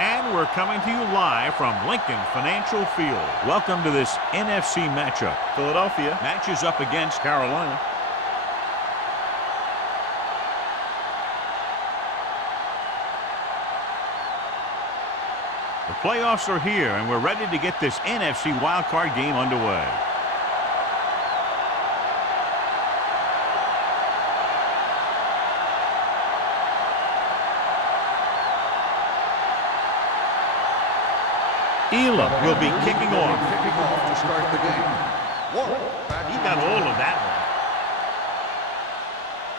And we're coming to you live from Lincoln Financial Field. Welcome to this NFC matchup. Philadelphia matches up against Carolina. The playoffs are here, and we're ready to get this NFC Wildcard game underway. Elam will be kicking off. To start the game. He got all of that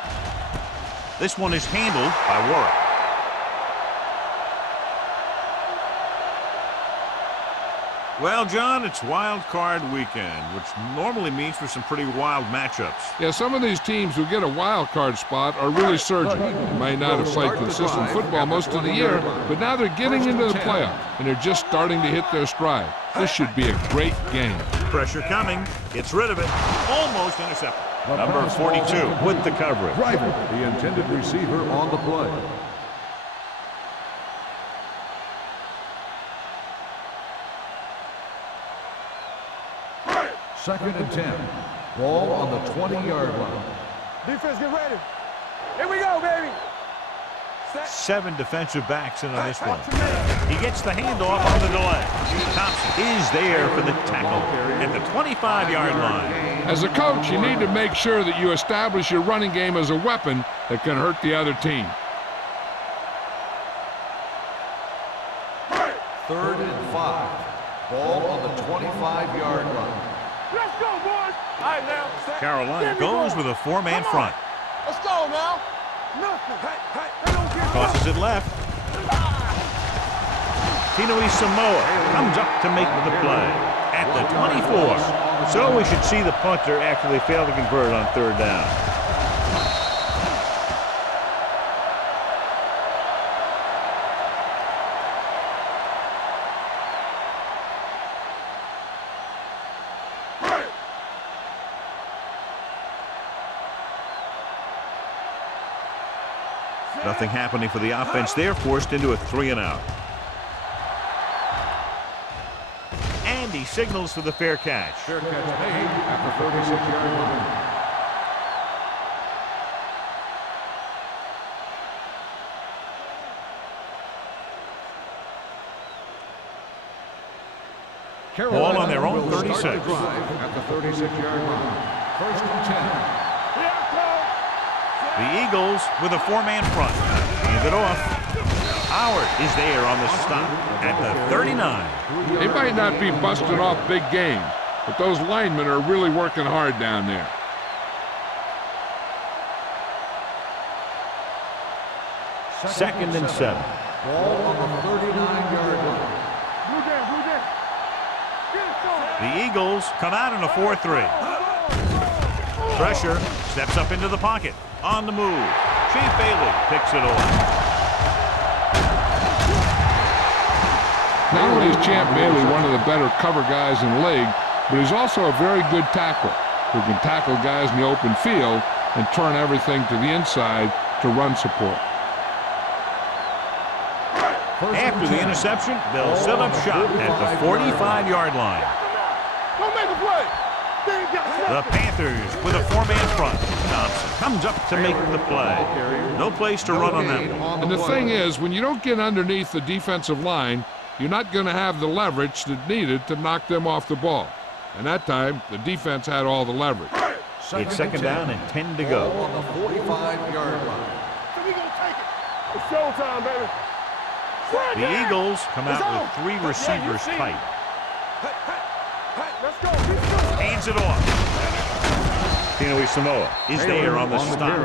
one. This one is handled by Warwick. Well, John, it's Wild Card Weekend, which normally means for some pretty wild matchups. Yeah, some of these teams who get a wild card spot are really surging. They might not have played consistent football most of the year, but now they're getting into the playoff, and they're just starting to hit their stride. This should be a great game. Pressure coming. Gets rid of it. Almost intercepted. Number 42 with the coverage. Driver, the intended receiver on the play. Second and 10. Ball on the 20-yard line. Defense, get ready. Here we go, baby. 7 defensive backs in on this one. He gets the handoff on the delay. Thompson is there for the tackle at the 25-yard line. As a coach, you need to make sure that you establish your running game as a weapon that can hurt the other team. Third and 5. Ball on the 25-yard line. Let's go, boys. All right, now. Carolina goes with a 4-man front. Let's go, now. Nothing. Hey, they don't get Tosses it left. Tinui Samoa comes up to make the play at the 24. So we should see the punter after they fail to convert on third down. Nothing happening for the offense. They're forced into a 3-and-out. And he signals for the fair catch. Fair catch made at the 36-yard line. Ball on their own 36. At the 36-yard line. First and 10. The Eagles with a 4-man front. Hand it off. Howard is there on the stop at the 39. They might not be busting off big games, but those linemen are really working hard down there. Second and 7. Ball on the 39-yard line. The Eagles come out in a 4-3. Pressure, steps up into the pocket. On the move. Champ Bailey picks it off. Not only is Champ Bailey one of the better cover guys in the league, but he's also a very good tackler who can tackle guys in the open field and turn everything to the inside to run support. After the interception, they'll set up shop at the 45-yard line. Don't make a play. The Panthers with a 4-man front. Thompson comes up to make the play. No place to run on that one. And the thing is, when you don't get underneath the defensive line, you're not going to have the leverage that's needed to knock them off the ball. And that time, the defense had all the leverage. It's second down and 10 to go. On the 45-yard line. So we gonna take it. It's showtime, baby. The Eagles come out with 3 receivers tight. Let's go. Hands it off. Tinui Samoa is there on the stop.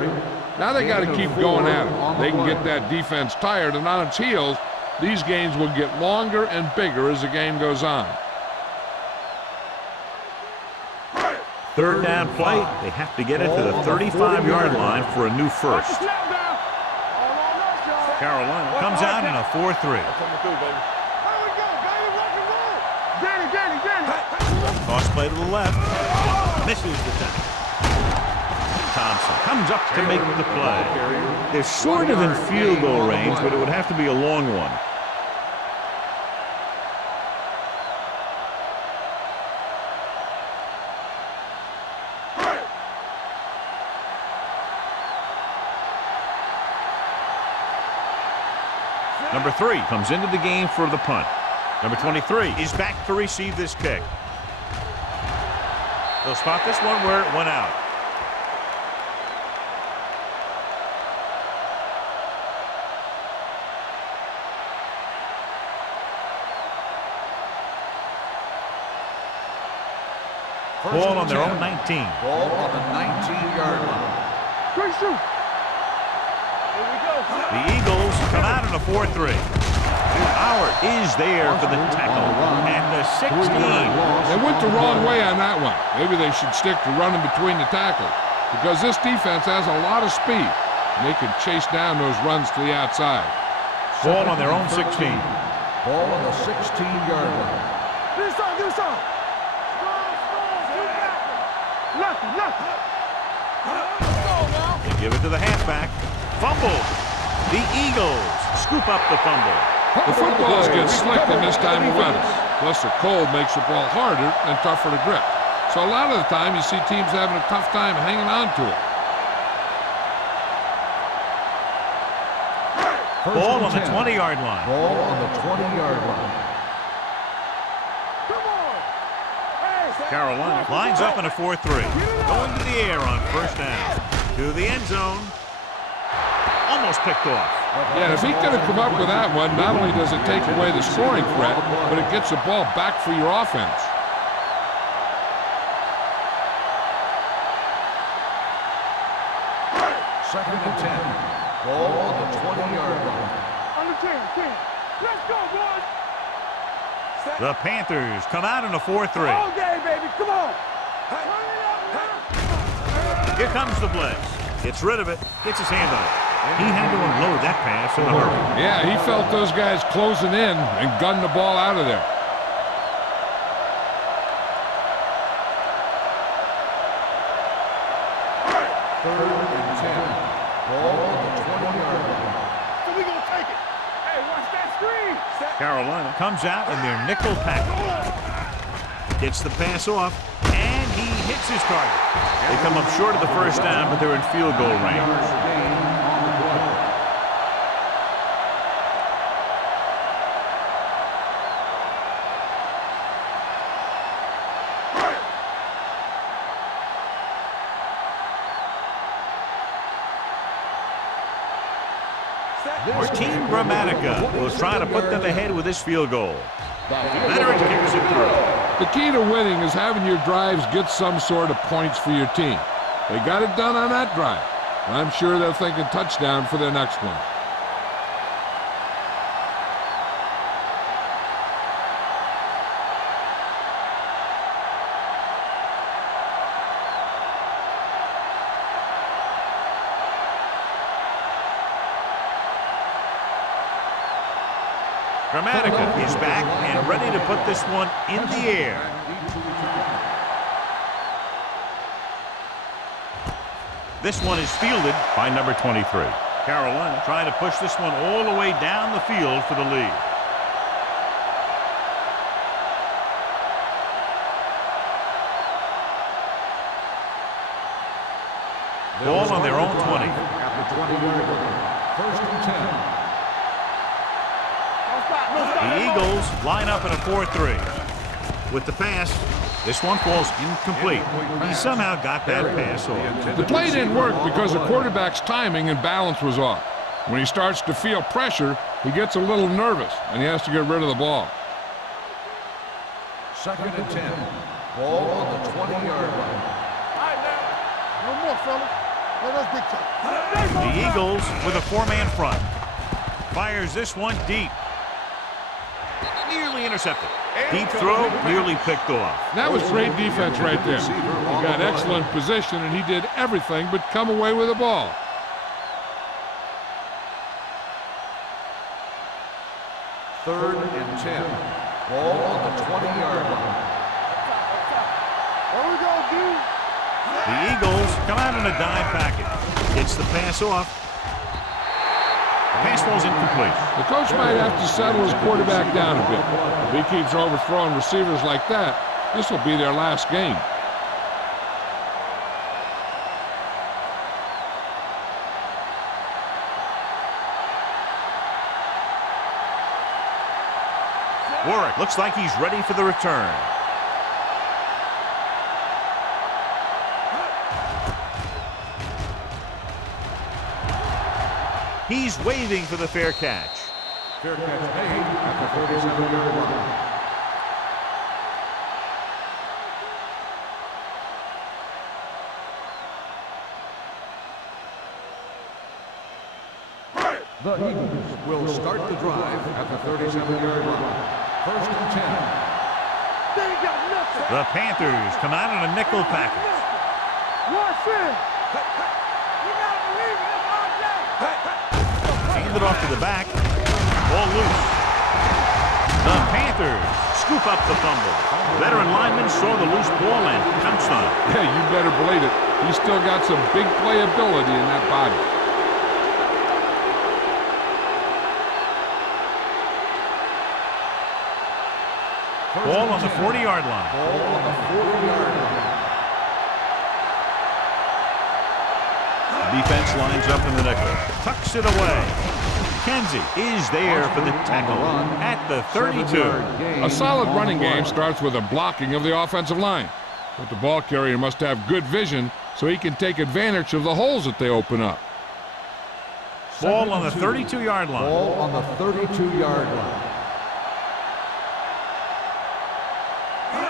Now they got to keep going at it. They can get that defense tired, and on its heels, these games will get longer and bigger as the game goes on. Third down play. They have to get it to the 35-yard line for a new first. Carolina comes out in a 4-3. Toss play to the left. Misses the tackle. Thompson comes up to make the play. They're sort of in field goal range, but it would have to be a long one. 3 comes into the game for the punt. Number 23 is back to receive this kick. They'll spot this one where it went out. Ball on their own 19. Ball on the 19-yard line. Great shoot. Here we go. The Eagles come out in a 4-3. Howard is there for the tackle. And the 16. They went the wrong way on that one. Maybe they should stick to running between the tackles, because this defense has a lot of speed, and they can chase down those runs to the outside. Ball on their own 16. Ball on the 16-yard line. Give us some, give us some. Left. They give it to the halfback. Fumble. The Eagles scoop up the fumble. The footballs get slick in this time of weather. Plus, the cold makes the ball harder and tougher to grip. So a lot of the time, you see teams having a tough time hanging on to it. Ball on the 20-yard line. Ball on the 20-yard line. Carolina lines up in a 4-3. Going to the air on first down. To the end zone. Almost picked off. Yeah, if he could have come up with that one, not only does it take away the scoring threat, but it gets the ball back for your offense. Second and 10. Ball on the 20-yard line. On the 10. Let's go, boys. The Panthers come out in a 4-3. All day, baby. Come on. Here comes the blitz. Gets rid of it. Gets his hand on it. He had to unload that pass in a hurry. Yeah, he felt those guys closing in and gunned the ball out of there. Third and 10. Ball on the 20-yard line. So we gonna take it. Hey, watch that screen. Carolina comes out in their nickel package. Gets the pass off, and he hits his target. They come up short of the first down, but they're in field goal range. Our team Grammatica will try to put them ahead with this field goal. Veteran kicks it through. The key to winning is having your drives get some sort of points for your team. They got it done on that drive. I'm sure they're thinking touchdown for their next one. Grammatica is back and ready to put this one in the air. This one is fielded by number 23. Carolina trying to push this one all the way down the field for the lead. Ball on their own 20. At the 20-yard line. First and 10. The Eagles line up in a 4-3. With the pass, this one falls incomplete. He somehow got that pass off. The play didn't work because the quarterback's timing and balance was off. When he starts to feel pressure, he gets a little nervous, and he has to get rid of the ball. Second and 10. Ball on the 20-yard line. One more, fella. Let us dictate. The Eagles with a four-man front. Fires this one deep. Nearly intercepted. Deep throw, nearly picked off. That was great defense right there. He got excellent position, and he did everything but come away with the ball. Third and 10. Ball on the 20-yard line. There we go, dude. The Eagles come out in a dime package. Gets the pass off. The pass falls incomplete. The coach might have to settle his quarterback down a bit. If he keeps overthrowing receivers like that, this will be their last game. Warwick looks like he's ready for the return. He's waving for the fair catch. Fair catch made at the 37-yard line. The Eagles will start the drive at the 37-yard line. First and 10. They ain't got nothing. The Panthers come out on a nickel package. Watch it. You gotta believe it. It's our day. Hand it off to the back. Ball loose. The Panthers scoop up the fumble. Veteran lineman saw the loose ball and pounced on it. Yeah, you better believe it. He's still got some big playability in that body. Ball on the 40-yard line. Ball on the 40-yard line. Defense lines up in the nickel. Tucks it away. Kenzie is there for the tackle at the 32. A solid running game starts with a blocking of the offensive line. But the ball carrier must have good vision so he can take advantage of the holes that they open up. Ball on the 32-yard line. Ball on the 32-yard line.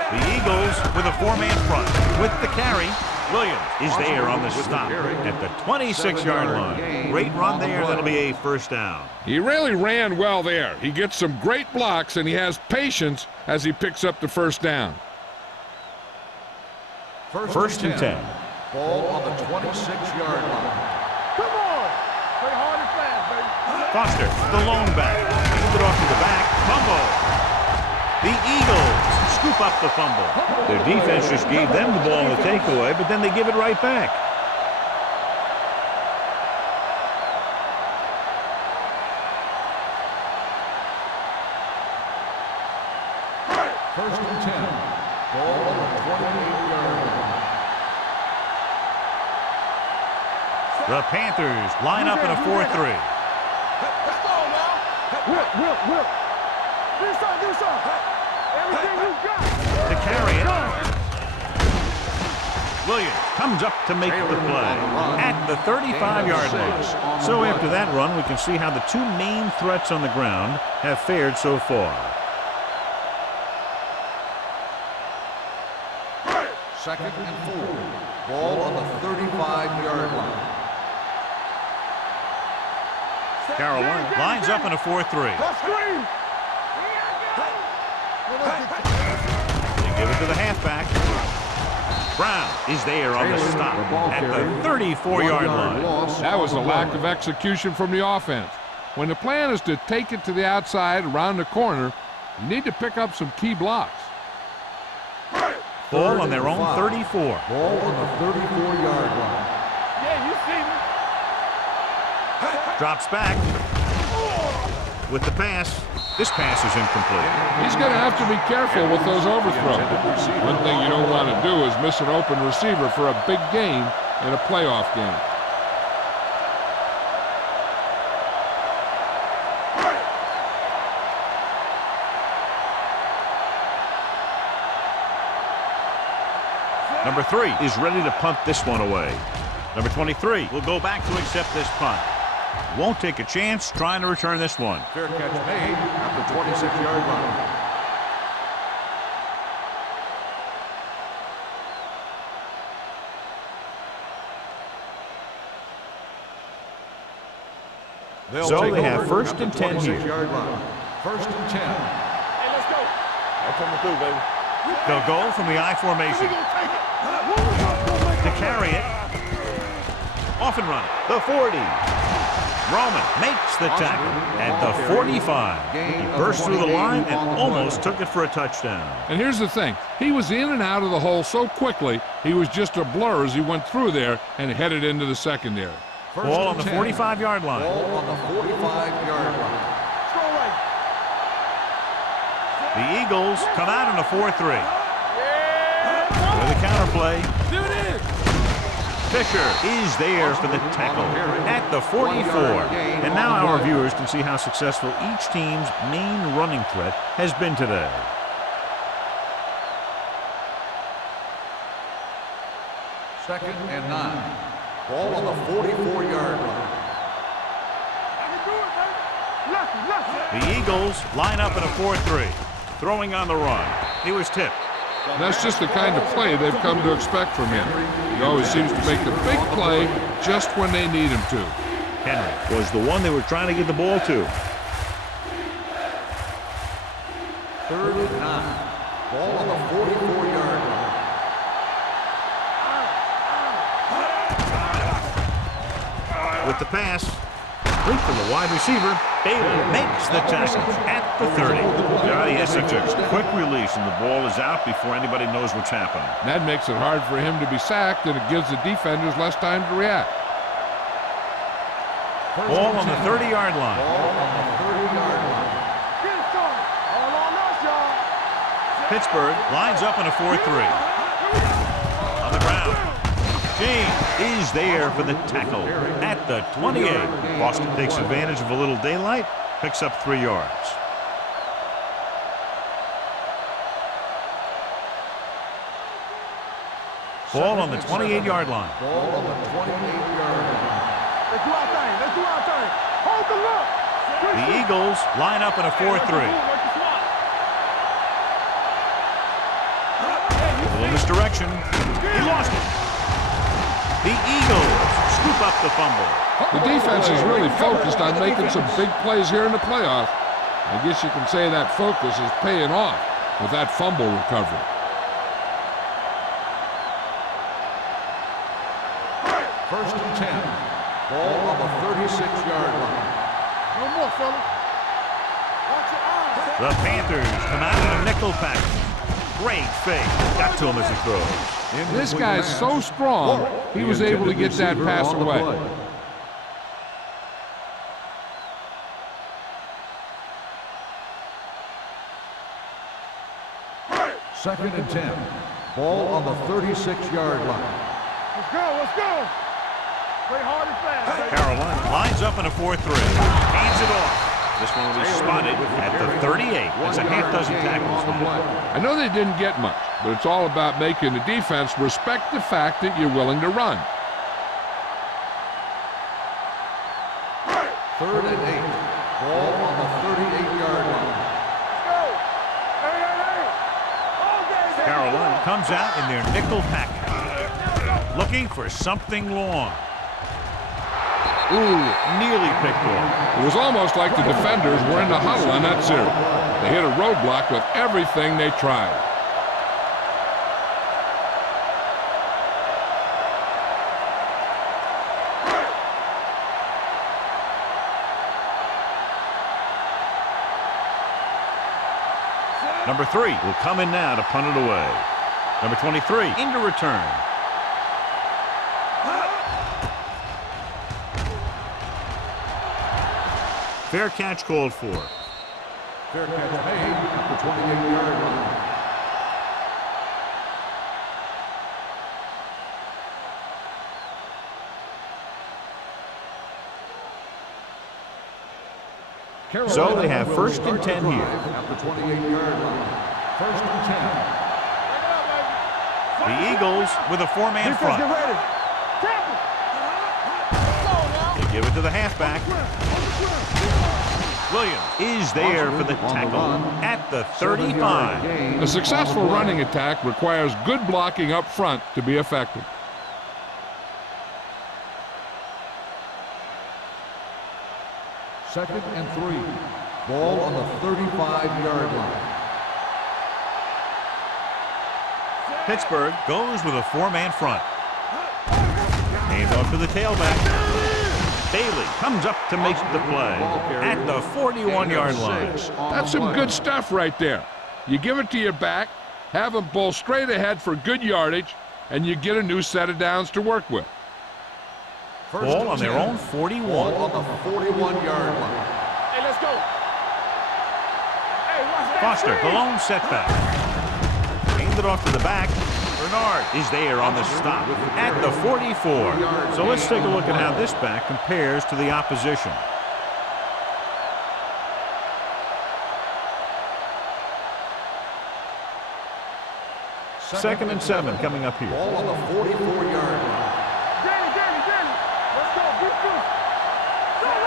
The Eagles with a four-man front. With the carry, Williams is there on the stop at the 26-yard line. Great run there. That'll be a first down. He really ran well there. He gets some great blocks, and he has patience as he picks up the first down. First and 10. Ball on the 26-yard line. Come on. Play hard and fast, baby. Foster, the lone back. Hands it off to the back. Fumble. The Eagles scoop up the fumble. Their defense just gave them the ball in the takeaway, but then they give it right back. First and 10. Ball on the 28-yard line. The Panthers line up in a 4-3. Let's go now. Will. Do something. Everything you got. To carry it. Williams comes up to make the play at the 35-yard line. So after that run, we can see how the two main threats on the ground have fared so far. Second and 4. Ball on the 35-yard line. Carolina lines up in a 4-3. Let's scream. They give it to the halfback. Brown is there on the stop at the 34-yard line. That was a lack of execution from the offense. When the plan is to take it to the outside around the corner, you need to pick up some key blocks. Ball on their own 34. Ball on the 34-yard line. Yeah, you see me. Drops back with the pass. This pass is incomplete. He's going to have to be careful with those overthrows. One thing you don't want to do is miss an open receiver for a big gain in a playoff game. Number 3 is ready to punt this one away. Number 23 will go back to accept this punt. Won't take a chance trying to return this one. Fair catch made at the 26-yard line. So they have first and 10 here. First and 10. Hey, let's go. That's coming through, baby. They'll go from the I formation. We gonna take it. To carry it. Off and running. The 40. Roman makes the tackle at the 45. He burst through the line and almost took it for a touchdown. And here's the thing. He was in and out of the hole so quickly, he was just a blur as he went through there and headed into the secondary. Ball on the 45-yard line. Ball on the 45-yard line. The Eagles come out in a 4-3. With a counter play. Do this. Fisher is there for the tackle at the 44. And now our viewers can see how successful each team's main running threat has been today. Second and 9. Ball on the 44-yard line. The Eagles line up in a 4-3. Throwing on the run. He was tipped. That's just the kind of play they've come to expect from him. He always seems to make the big play just when they need him to. Henry was the one they were trying to get the ball to. Third and 9. Ball on the 44-yard line. With the pass, complete from the wide receiver. Bailey makes the tackle at the 30. God, he has such a quick release, and the ball is out before anybody knows what's happening. That makes it hard for him to be sacked, and it gives the defenders less time to react. Ball on the 30-yard line. Ball on the 30-yard line. Pittsburgh lines up in a 4-3. On the ground. James is there for the tackle at the 28. Boston takes advantage of a little daylight, picks up 3 yards. Ball on the 28-yard line. Ball on the 28-yard line. Let's do our thing. Let's do our thing. Hold the look. The Eagles line up in a 4-3. A little misdirection. He lost it. The Eagles scoop up the fumble. The defense is really focused on making some big plays here in the playoff. I guess you can say that focus is paying off with that fumble recovery. First and 10. Ball on the 36-yard line. No more, fella. Watch your eyes. The Panthers come out in a nickel pack. Great fake. Got to him as he throws. This guy's so strong, he was able to get that pass away. Second and 10. Ball on the 36-yard line. Let's go. Let's go. Play hard and fast. Carolina lines up in a 4-3. Hands it off. This one will be spotted at the 38. That's a half dozen tackles. I know they didn't get much, but it's all about making the defense respect the fact that you're willing to run. Third and 8. Ball on the 38-yard line. Go. Hey, hey, hey. All day. Carolina comes out in their nickel pack. Looking for something long. Ooh, nearly picked off. It was almost like the defenders were in the huddle on that series. They hit a roadblock with everything they tried. Number 3 will come in now to punt it away. Number 23 into return. Fair catch called for. Fair catch made at the 28-yard line. So they have first and 10 here. At the 28-yard line. First and 10. The Eagles with a 4-man Defense, front. get ready. Tackle. They give it to the halfback. Williams is there for the tackle at the 35. A successful running attack requires good blocking up front to be effective. Second and 3. Ball on the 35-yard line. Pittsburgh goes with a 4-man front. Hands off to the tailback. Bailey comes up to make the play at the 41-yard line. That's some good stuff right there. You give it to your back, have them pull straight ahead for good yardage, and you get a new set of downs to work with. Ball on their own 41. Ball on the 41-yard line. Hey, let's go. Hey, watch that. Foster, the lone setback. Aimed it off to the back. Bernard is there on the stop at the 44. So let's take a look at how this back compares to the opposition. Second and 7 coming up here. Ball on the 44-yard line. Danny. Let's go. Defense.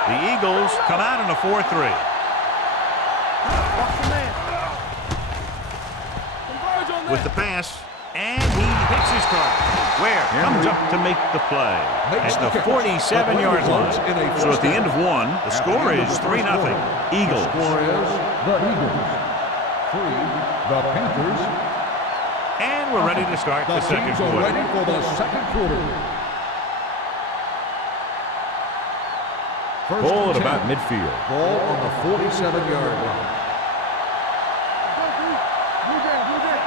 The Eagles come out in a 4-3. Watch the man. Converge on With the pass, and he hits his target. Where comes up to make the play at the 47-yard line. So at the end of one, the score is 3-0. Eagles. Score is the Eagles 3, the Panthers. And we're ready to start the second teams are quarter. ready for the second quarter. Ball at about midfield. Ball on the 47-yard line.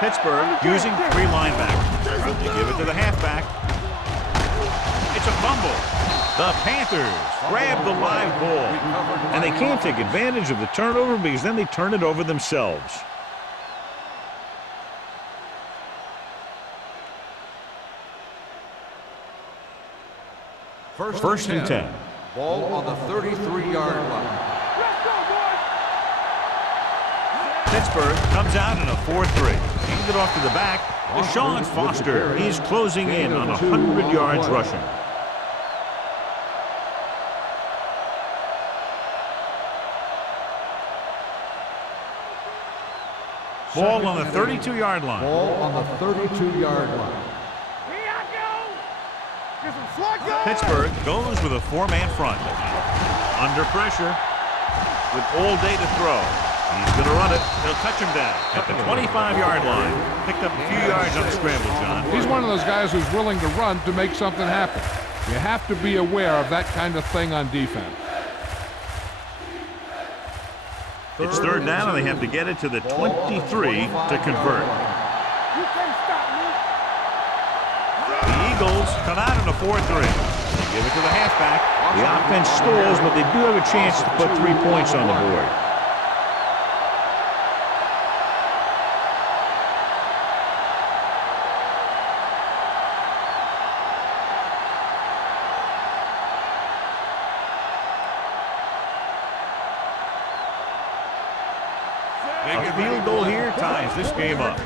Pittsburgh using 3 linebackers. They give it to the halfback. It's a fumble. The Panthers grab the live ball. And they can't take advantage of the turnover because then they turn it over themselves. First and 10. Ball on the 33-yard line. Pittsburgh comes out in a 4-3. Hand it off to the back. Deshaun Foster. He's closing in on 100 yards rushing. Ball on the 32-yard line. Ball on the 32-yard line. Pittsburgh goes with a 4-man front. Under pressure with all day to throw. He's going to run it. He'll touch him down at the 25-yard line. Picked up a few yards on the scramble, John. He's one of those guys who's willing to run to make something happen. You have to be aware of that kind of thing on defense. It's third down, and they have to get it to the 23 to convert. You can't stop me. The Eagles come out in a 4-3. They give it to the halfback. The offense stalls, but they do have a chance to put 3 points on the board. A field goal here ties this game up. The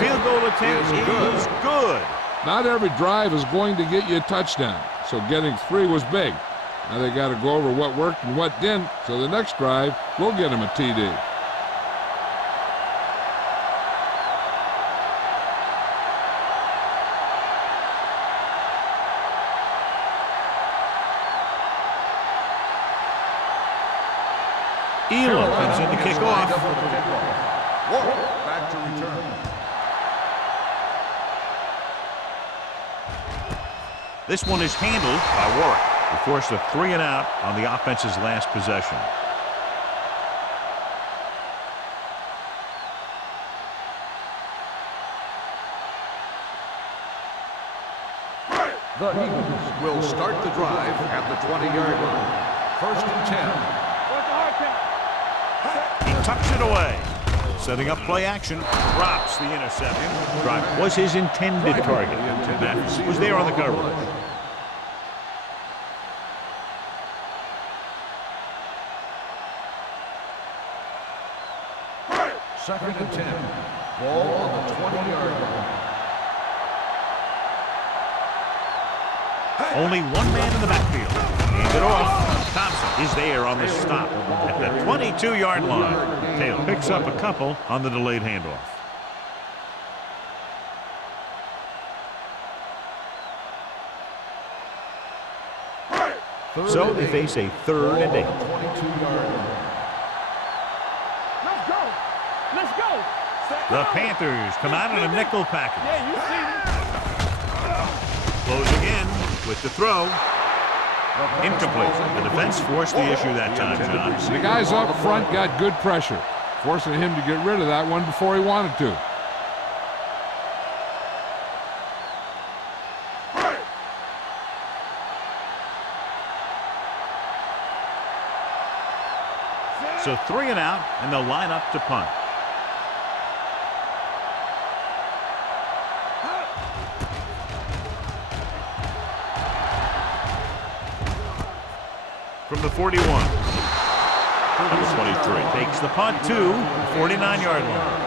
field goal attempt is good. Not every drive is going to get you a touchdown, so getting 3 was big. Now they got to go over what worked and what didn't, so the next drive will get them a TD. Elam comes in to kick off. Back to return. This one is handled by Warwick. They forced a 3-and-out on the offense's last possession. The Eagles will start the drive at the 20-yard line. First and 10. He tucks it away. Setting up play action. Drops the interception. Drive was his intended target. That was there on the coverage. Second and 10. Ball on the 20-yard line. Only one man in the backfield. Hand it off. Thompson is there on the stop at the 22-yard line. Taylor picks up a couple on the delayed handoff. So they face a 3rd and 8. 22-yard line. Let's go. The Panthers come out in a nickel package. Yeah, you see me. Close again with the throw. Incomplete. The defense forced the issue that time, John. The guys up front got good pressure, forcing him to get rid of that one before he wanted to. So 3-and-out, and they'll line up to punt. from the 41. Number 23 takes the punt to the 49-yard line.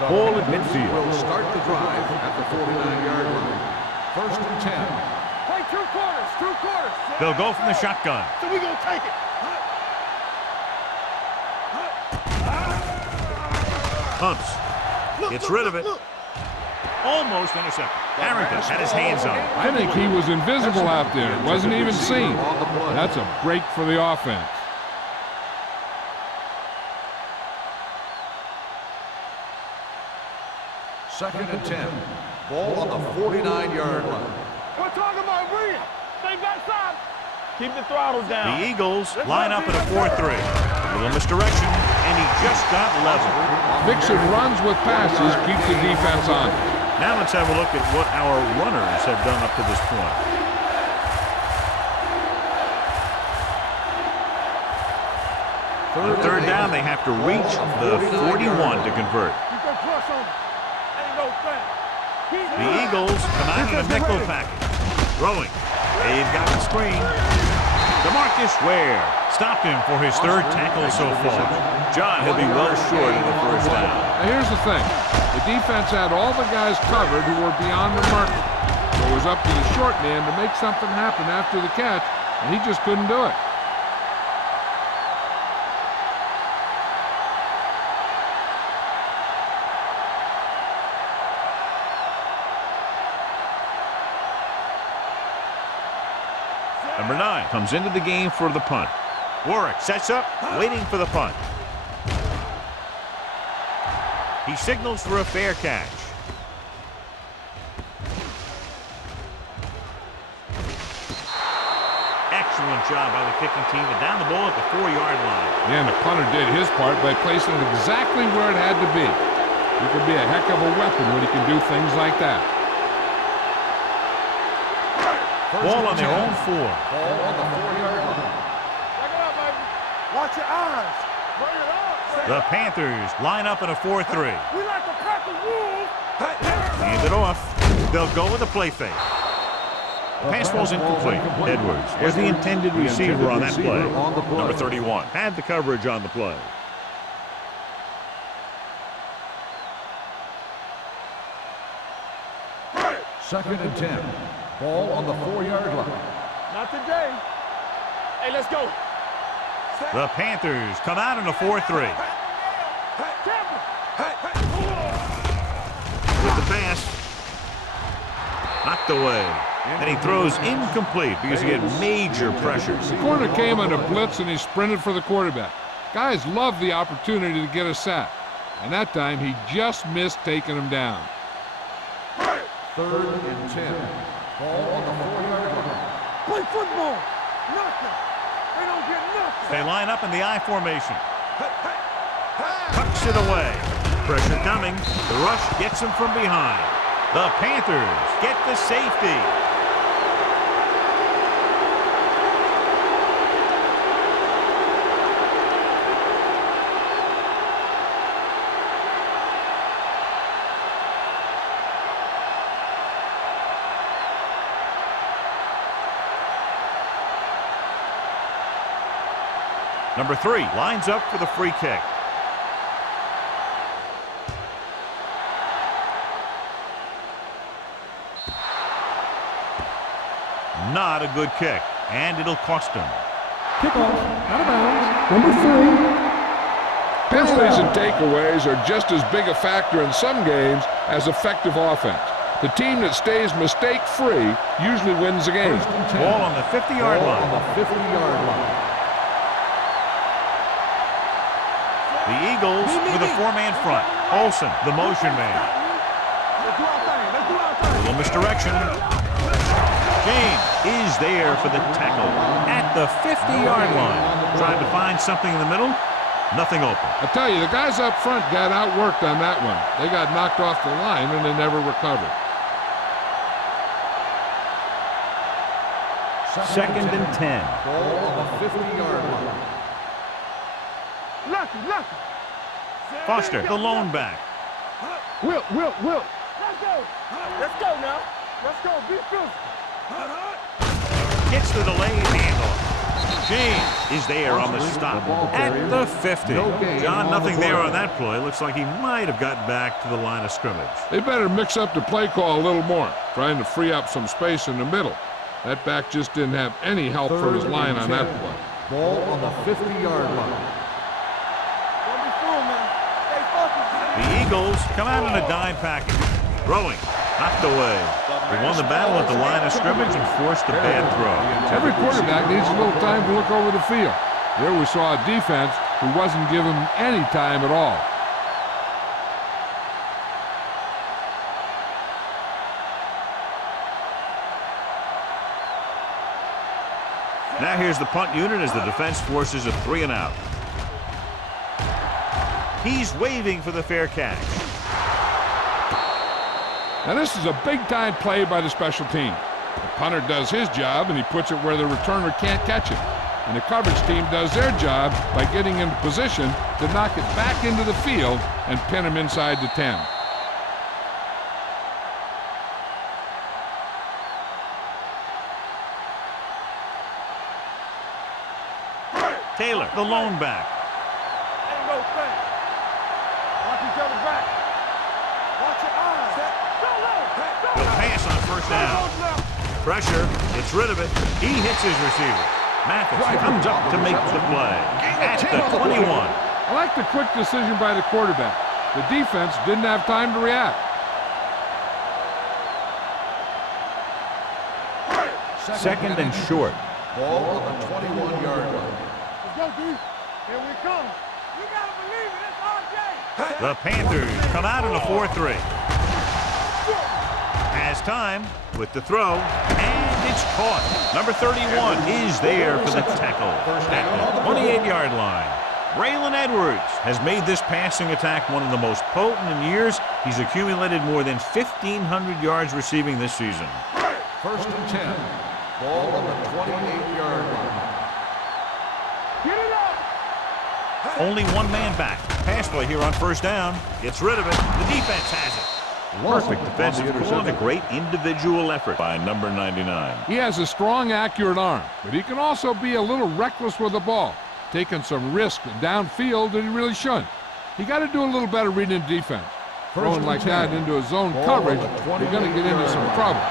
The Ball at midfield. will start the drive at the 49-yard line. First and 10. Play 2 quarters, 2 quarters. They'll go from the shotgun. So we gonna take it. Pumps. Gets rid of it. Almost intercepted. Harrington had his hands on it. I think he was invisible out there. Wasn't even seen. That's a break for the offense. Second and 10. Ball on the 49-yard line. We're talking about Rhea. Stay backside. Keep the throttle down. The Eagles line up in a 4-3. A little misdirection, and he just got level. Mixon runs with passes, keep the defense on. Now let's have a look at what our runners have done up to this point. On third down, they have to reach the 41 to convert. You can crush on him. Ain't no thing. The Eagles come out in a nickel package. Throwing. They've got the screen. DeMarcus Ware stopped him for his 3rd tackle so far. John, he'll be well short of the first down. Now here's the thing. The defense had all the guys covered who were beyond the marker. So it was up to the short man to make something happen after the catch, and he just couldn't do it. Number 9 comes into the game for the punt. Warwick sets up, waiting for the punt. He signals for a fair catch. Excellent job by the kicking team to down the ball at the 4-yard line. And the punter did his part by placing it exactly where it had to be. He can be a heck of a weapon when he can do things like that. Ball on their own 4. Ball on the 4-yard line. Check it out, baby. Watch your eyes. Bring it up. The Panthers line up in a 4-3. We like to pack the wolves. Hand it off. They'll go with a play fake. Pass falls incomplete. Edwards was the intended receiver on that play. Number 31 had the coverage on the play. Second and 10. Ball on the 4-yard line. Not today. Hey, let's go. The Panthers come out in a 4-3. With the pass. Knocked away. And he throws incomplete because he had major pressure. The corner came on a blitz and he sprinted for the quarterback. Guys love the opportunity to get a sack. And that time he just missed taking him down. Third and 10. Ball on the 4-yard line. Play football. Nothing. They don't get nothing. They line up in the I formation. Tucks it away. Pressure coming. The rush gets him from behind. The Panthers get the safety. Number 3 lines up for the free kick. Not a good kick, and it'll cost him. Kickoff, out of bounds, number 3. Penalties and takeaways are just as big a factor in some games as effective offense. The team that stays mistake-free usually wins the game. Ball on the 50-yard line. On the 50-yard line. The Eagles with a 4-man front. Olsen, the motion man. Let's do our thing. Let's do our thing. Little misdirection. James is there for the tackle at the 50-yard line. Trying to find something in the middle. Nothing open. I tell you, the guys up front got outworked on that one. They got knocked off the line and they never recovered. Second and 10. Ball on the 50-yard line. Lucky. Foster, the lone back. Wilt. Let's go. Let's go now. Let's go. Be physical. Gets the delayed handoff. James is there on the stop at the 50. John, nothing there on that play. Looks like he might have gotten back to the line of scrimmage. They better mix up the play call a little more, trying to free up some space in the middle. That back just didn't have any help from his line on that play. Ball on the 50-yard line. Don't be fooled, man. Stay focused. The Eagles come out in a dime package. Throwing, knocked away. They won the battle at the line of scrimmage and forced a bad throw. Every quarterback needs a little time to look over the field. There we saw a defense who wasn't given any time at all. Now here's the punt unit as the defense forces a 3 and out. He's waving for the fair catch. Now this is a big-time play by the special team. The punter does his job, and he puts it where the returner can't catch it. And the coverage team does their job by getting into position to knock it back into the field and pin him inside the 10. Taylor, the lone back. Ain't no thing. Watch each other back. Watch your eyes. He'll pass on first down. Pressure, gets rid of it. He hits his receiver. Mathis comes up to make the play at the 21. I like the quick decision by the quarterback. The defense didn't have time to react. Second and short. Ball on the 21-yard line. Let's go, D. Here we come. You gotta believe it. It's RJ. The Panthers come out in a 4-3. Has time with the throw, and it's caught. Number 31 is there for the tackle at the 28-yard line. Braylon Edwards has made this passing attack one of the most potent in years. He's accumulated more than 1,500 yards receiving this season. First and 10. Ball on the 28-yard line. Get it up. Only one man back. Pass play here on first down. Gets rid of it. The defense has it. Perfect defensive call and a great individual effort by number 99. He has a strong, accurate arm, but he can also be a little reckless with the ball, taking some risk downfield that he really shouldn't. You got to do a little better reading defense. Throwing like that into a zone coverage, you're going to get into some trouble.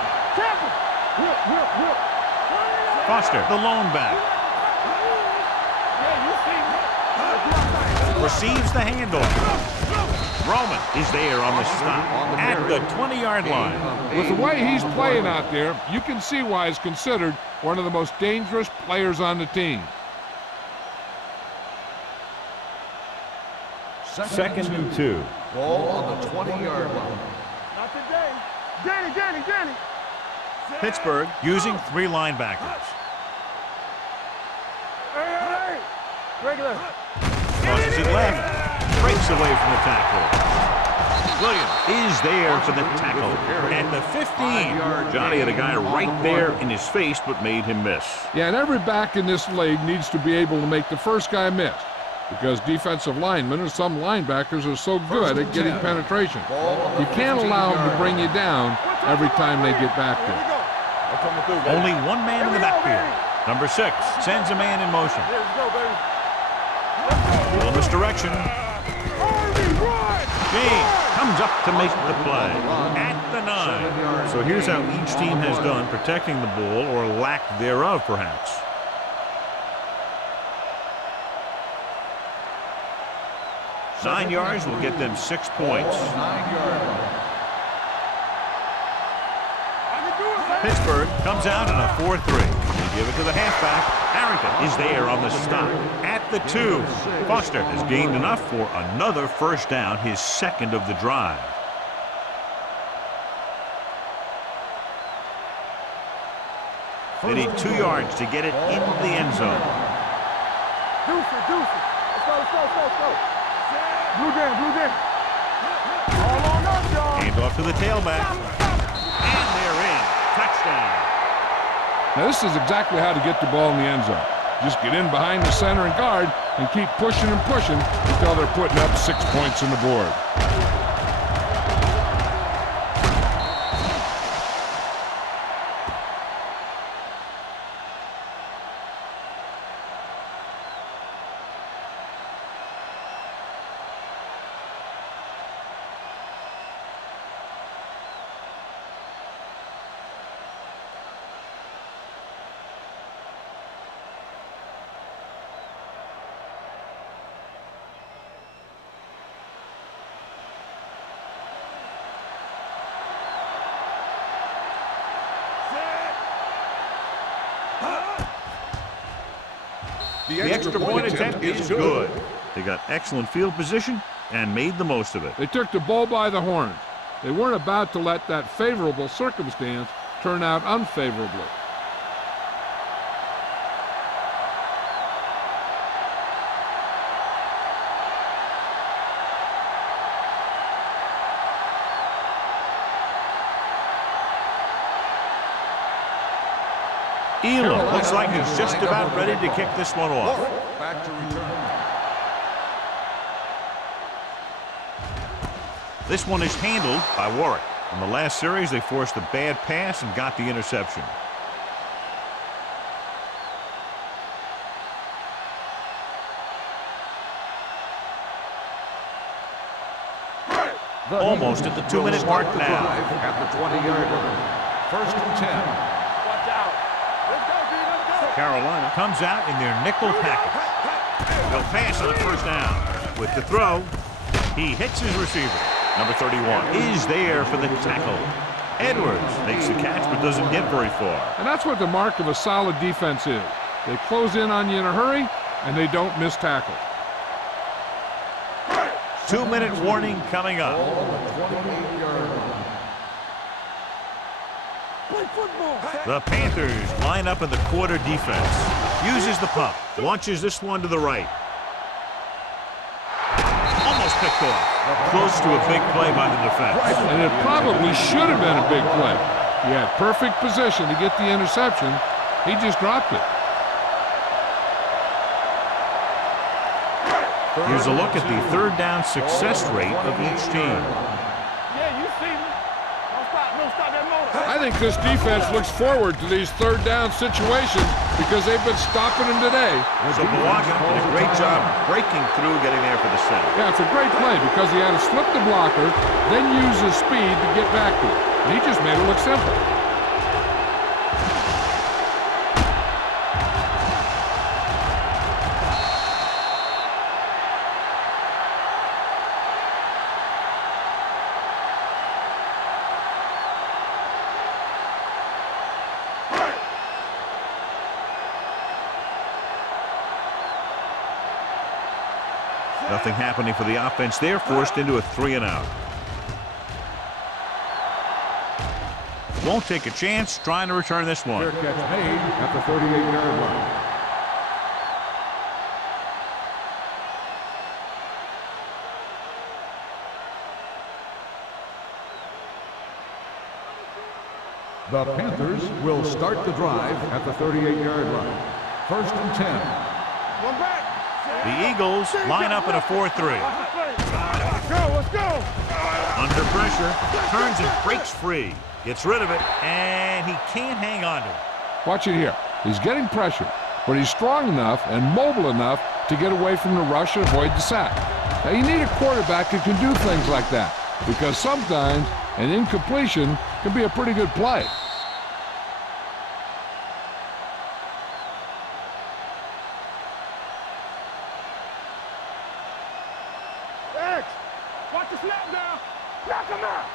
Foster, the lone back. Receives the handoff. Roman is there on the stop at the 20-yard line. With the way he's playing out there, you can see why he's considered one of the most dangerous players on the team. Second and 2. Ball on the 20-yard line. Not today. Danny. Pittsburgh using 3 linebackers. Hey. Regular. Crosses it left. Breaks away from the tackle. Williams is there for the tackle at the 15. Johnny had a guy right there in his face, but made him miss. Yeah, and every back in this league needs to be able to make the first guy miss, because defensive linemen or some linebackers are so good at getting penetration. You can't allow them to bring you down every time they get back there. Only one man in the backfield. Number 6 sends a man in motion. Let's go, baby. Little misdirection. James comes up to make the play at the 9. So here's how each team has done protecting the ball, or lack thereof, perhaps. Nine yards will get them 6 points. 9-yard line. Pittsburgh comes out in a 4-3. They give it to the halfback. Harrington is there on the stop at the 2. Foster has gained enough for another first down, his second of the drive. They need 2 yards to get it into the end zone. Deuce it. Let's go. Blue game. All on us, y'all. Hand off to the tailback. And they're in. Touchdown. Now this is exactly how to get the ball in the end zone. Just get in behind the center and guard and keep pushing and pushing until they're putting up 6 points on the board. The extra point attempt is good. They got excellent field position and made the most of it. They took the bull by the horns. They weren't about to let that favorable circumstance turn out unfavorably. Elam looks like he's just about ready to kick this one off. Back to return. This one is handled by Warwick. In the last series, they forced a bad pass and got the interception. Almost at the 2-minute mark now. At the 20-yard line. First and 10. Watch out. Let's go, B. Let's go. Carolina comes out in their nickel package. They'll pass on the first down. With the throw, he hits his receiver. Number 31 is there for the tackle. Edwards makes the catch but doesn't get very far. And that's what the mark of a solid defense is. They close in on you in a hurry, and they don't miss tackle. 2-minute warning coming up. Play football. The Panthers line up in the quarter defense. Uses the pump. Launches this one to the right. Almost picked off. Close to a big play by the defense. And it probably should have been a big play. He had perfect position to get the interception. He just dropped it. Here's a look at the third down success rate of each team. Yeah, you see me. Don't stop that motor. I think this defense looks forward to these third down situations because they've been stopping them today. So Milwaukee did a great job breaking through, getting there for the center. Yeah, it's a great play because he had to slip the blocker, then use his speed to get back to it. And he just made it look simple. Nothing happening for the offense there, forced into a 3-and-out. Won't take a chance, trying to return this one. Fair catch made at the 38-yard line. The Panthers will start the drive at the 38-yard line. First and 10. One back. The Eagles line up in a 4-3. Let's go. Under pressure, turns and breaks free. Gets rid of it, and he can't hang on to it. Watch it here. He's getting pressure, but he's strong enough and mobile enough to get away from the rush and avoid the sack. Now, you need a quarterback who can do things like that because sometimes an incompletion can be a pretty good play. X, watch the snap down. Knock him out.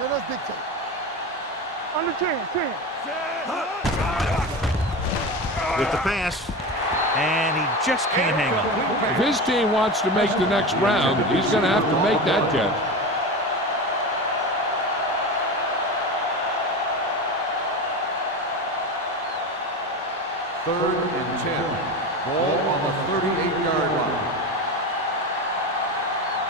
Let us dictate. Under 10. With the pass, and he just can't hang on. If his team wants to make the next round, he's going to have to make that catch. Third and 10. Ball on the 38-yard line.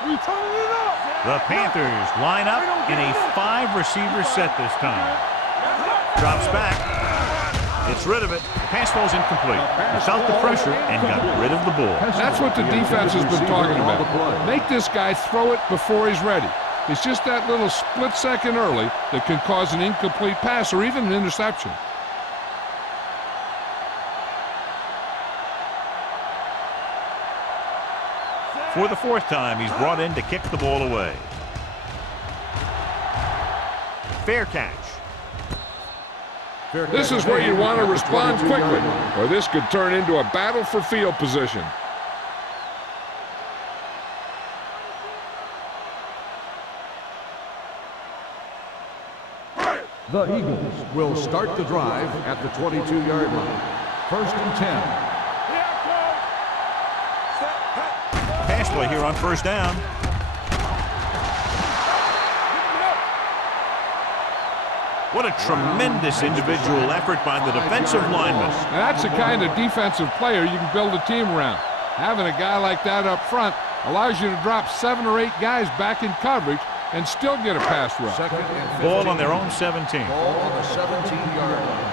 We turning it up. The Panthers line up in a 5-receiver set this time. Drops back. Gets rid of it. The pass falls incomplete. He felt the pressure and got rid of the ball. That's what the defense has been talking about. Make this guy throw it before he's ready. It's just that little split second early that can cause an incomplete pass or even an interception. For the fourth time, he's brought in to kick the ball away. Fair catch. This is where you want to respond quickly, or this could turn into a battle for field position. The Eagles will start the drive at the 22-yard line. First and 10. Pass play here on first down. What a tremendous individual effort by the defensive lineman. Now that's the kind of defensive player you can build a team around. Having a guy like that up front allows you to drop 7 or 8 guys back in coverage and still get a pass rush. Second and 15. Ball on their own 17. Ball on the 17-yard line.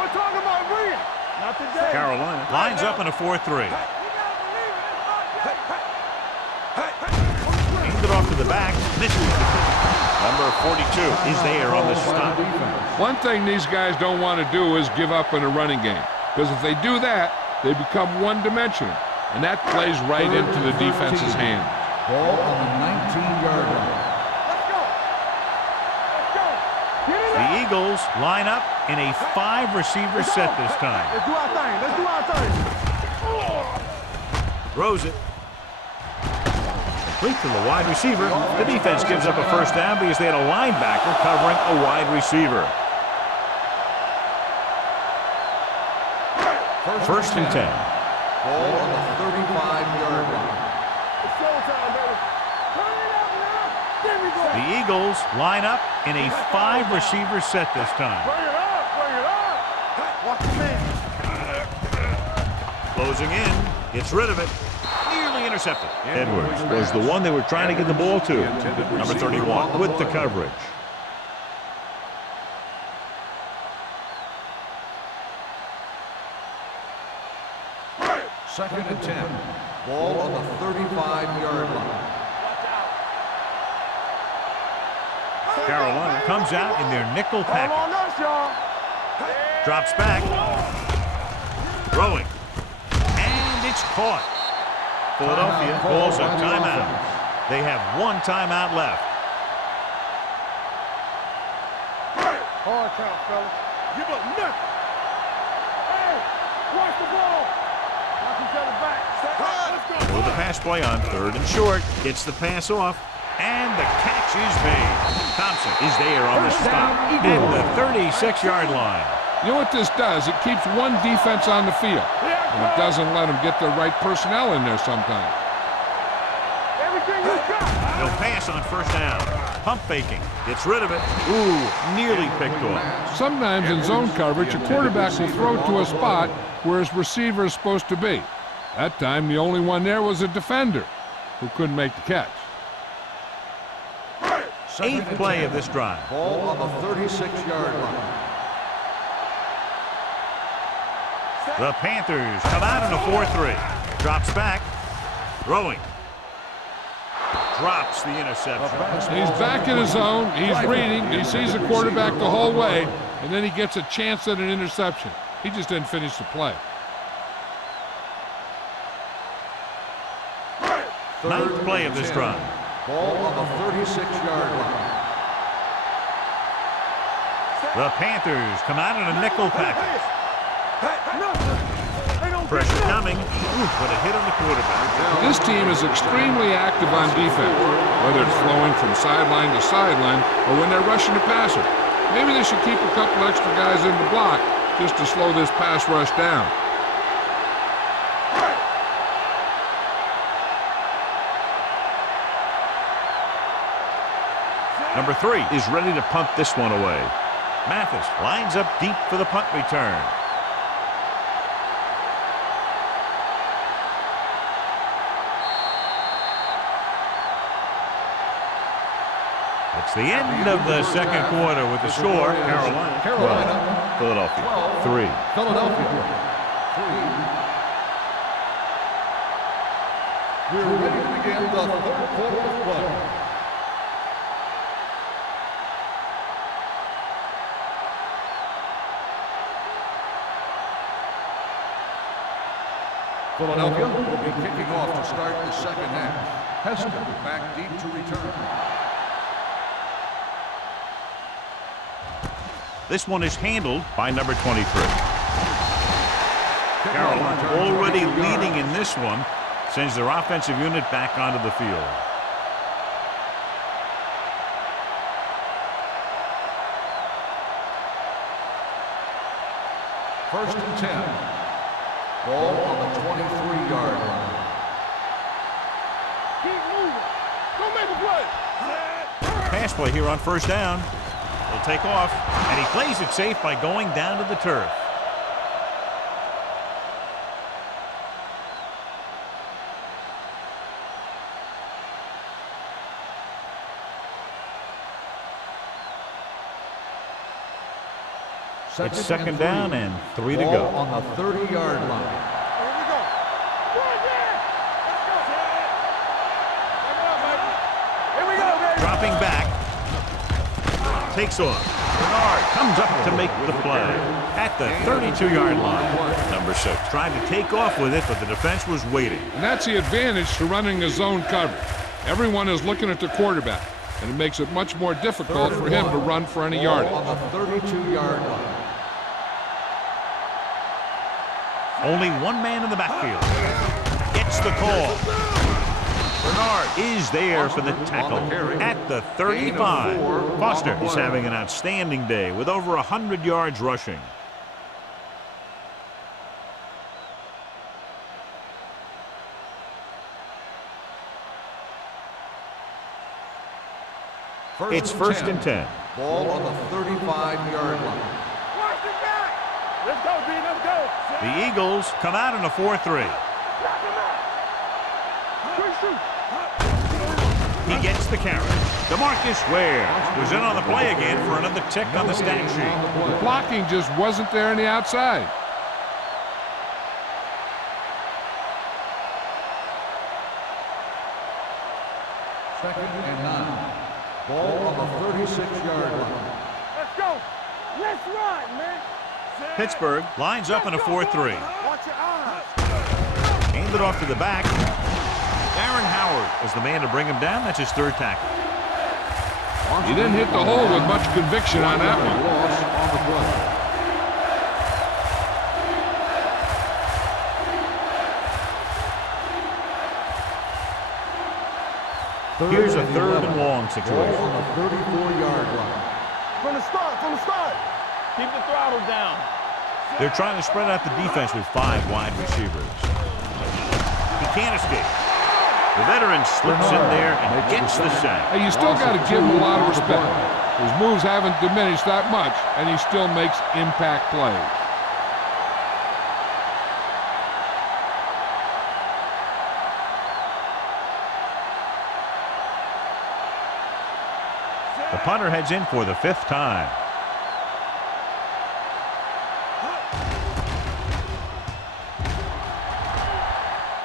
We're talking about brilliant. Not today. Carolina lines up in a 4-3. Aimed it off to the back. Misses. Number 42 is there on the stop. One thing these guys don't want to do is give up in a running game, because if they do that, they become one-dimensional, and that plays right into the defense's hands. Ball on the 19-yard line. Let's go. Let's go. Get it The up. Eagles line up in a 5-receiver set this time. Let's do our thing. Let's do our thing. Throws it. Complete to the wide receiver. The defense gives up a first down because they had a linebacker covering a wide receiver. First and 10. Ball on the 35-yard line. It's showtime, baby. Turn it up now. Give me that. The Eagles line up in a 5-receiver set this time. Bring it up. Bring it up. Watch the man. Closing in. Gets rid of it. Nearly intercepted. Edwards was the one they were trying to get the ball to. Number 31 with the coverage. Second and 10. Ball on the 35-yard line. Carolina comes out in their nickel Call package. on us, y'all. Drops back. Throwing. And it's caught. Philadelphia calls a timeout. They have 1 timeout left. Hard count, fellas. Give up nothing. Hey, watch the ball. Knock each other back. Let's go. With the pass play on 3rd and short. Gets the pass off. And the catch is made. Thompson is there on the stop at the 36-yard line. You know what this does? It keeps one defense on the field, and it doesn't let them get the right personnel in there sometimes. Everything you got. No pass on first down. Pump faking. Gets rid of it. Ooh, nearly picked off. Sometimes in zone coverage, a quarterback will throw to a spot where his receiver is supposed to be. That time, the only one there was a defender who couldn't make the catch. 8th play of this drive. Ball on the 36-yard line. The Panthers come out in a 4-3. Drops back. Throwing. Drops the interception. He's back in his zone. He's reading. He sees the quarterback the whole way, and then he gets a chance at an interception. He just didn't finish the play. 9th play of this drive. Ball on the 36-yard line. The Panthers come out in a nickel package. Pressure coming. Ooh, what a hit on the quarterback. This team is extremely active on defense, whether it's flowing from sideline to sideline or when they're rushing the passer. Maybe they should keep a couple extra guys in the block just to slow this pass rush down. Number 3 is ready to punt this one away. Mathis lines up deep for the punt return. The It's the end of the second quarter with the score. Carolina 12, Philadelphia 3. Philadelphia 3. We're ready to begin the third quarter of play. Philadelphia will be kicking off to start the second half. Hester back deep to return. This one is handled by number 23. Carolina already leading in this one, sends their offensive unit back onto the field. First and 10. Ball on the 23-yard line. Keep moving. Go make a play. Pass play here on first down. He'll take off, and he plays it safe by going down to the turf. It's second down and 3 to go. On the 30-yard line. Here we go. Right there. Let's go. Take it out, baby. Here we go, baby. Dropping back. Takes off. Bernard comes up to make the play at the 32-yard line. Number 6 tried to take off with it, but the defense was waiting. And that's the advantage to running a zone coverage. Everyone is looking at the quarterback, and it makes it much more difficult for him to run for any yardage. On the 32-yard line. Only one man in the backfield. Gets the call. Bernard is there for the tackle at the 35. Foster is having an outstanding day with over 100 yards rushing. It's first and 10. Ball on the 35-yard line. Watch the back. Let's go, B. Let's go. The Eagles come out in a 4-3. Knock him out. Quick shoot. He gets the carry. DeMarcus Ware was in on the play again for another tick on the stat sheet. The blocking just wasn't there on the outside. Second and 9. Ball on the 36-yard line. Let's go. Let's run, man. Pittsburgh lines up in a 4-3. Watch your eyes. Hand it off to the back. Aaron Howard is the man to bring him down. That's his third tackle. He didn't hit the hole with much conviction on that one. Loss on the play. Here's a third and long situation. On the 34-yard line. From the start. Keep the throttle down. They're trying to spread out the defense with 5 wide receivers. He can't escape. The veteran slips in there and gets the sack. Hey, you still got to give him a lot of respect. His moves haven't diminished that much, and he still makes impact plays. The punter heads in for the 5th time.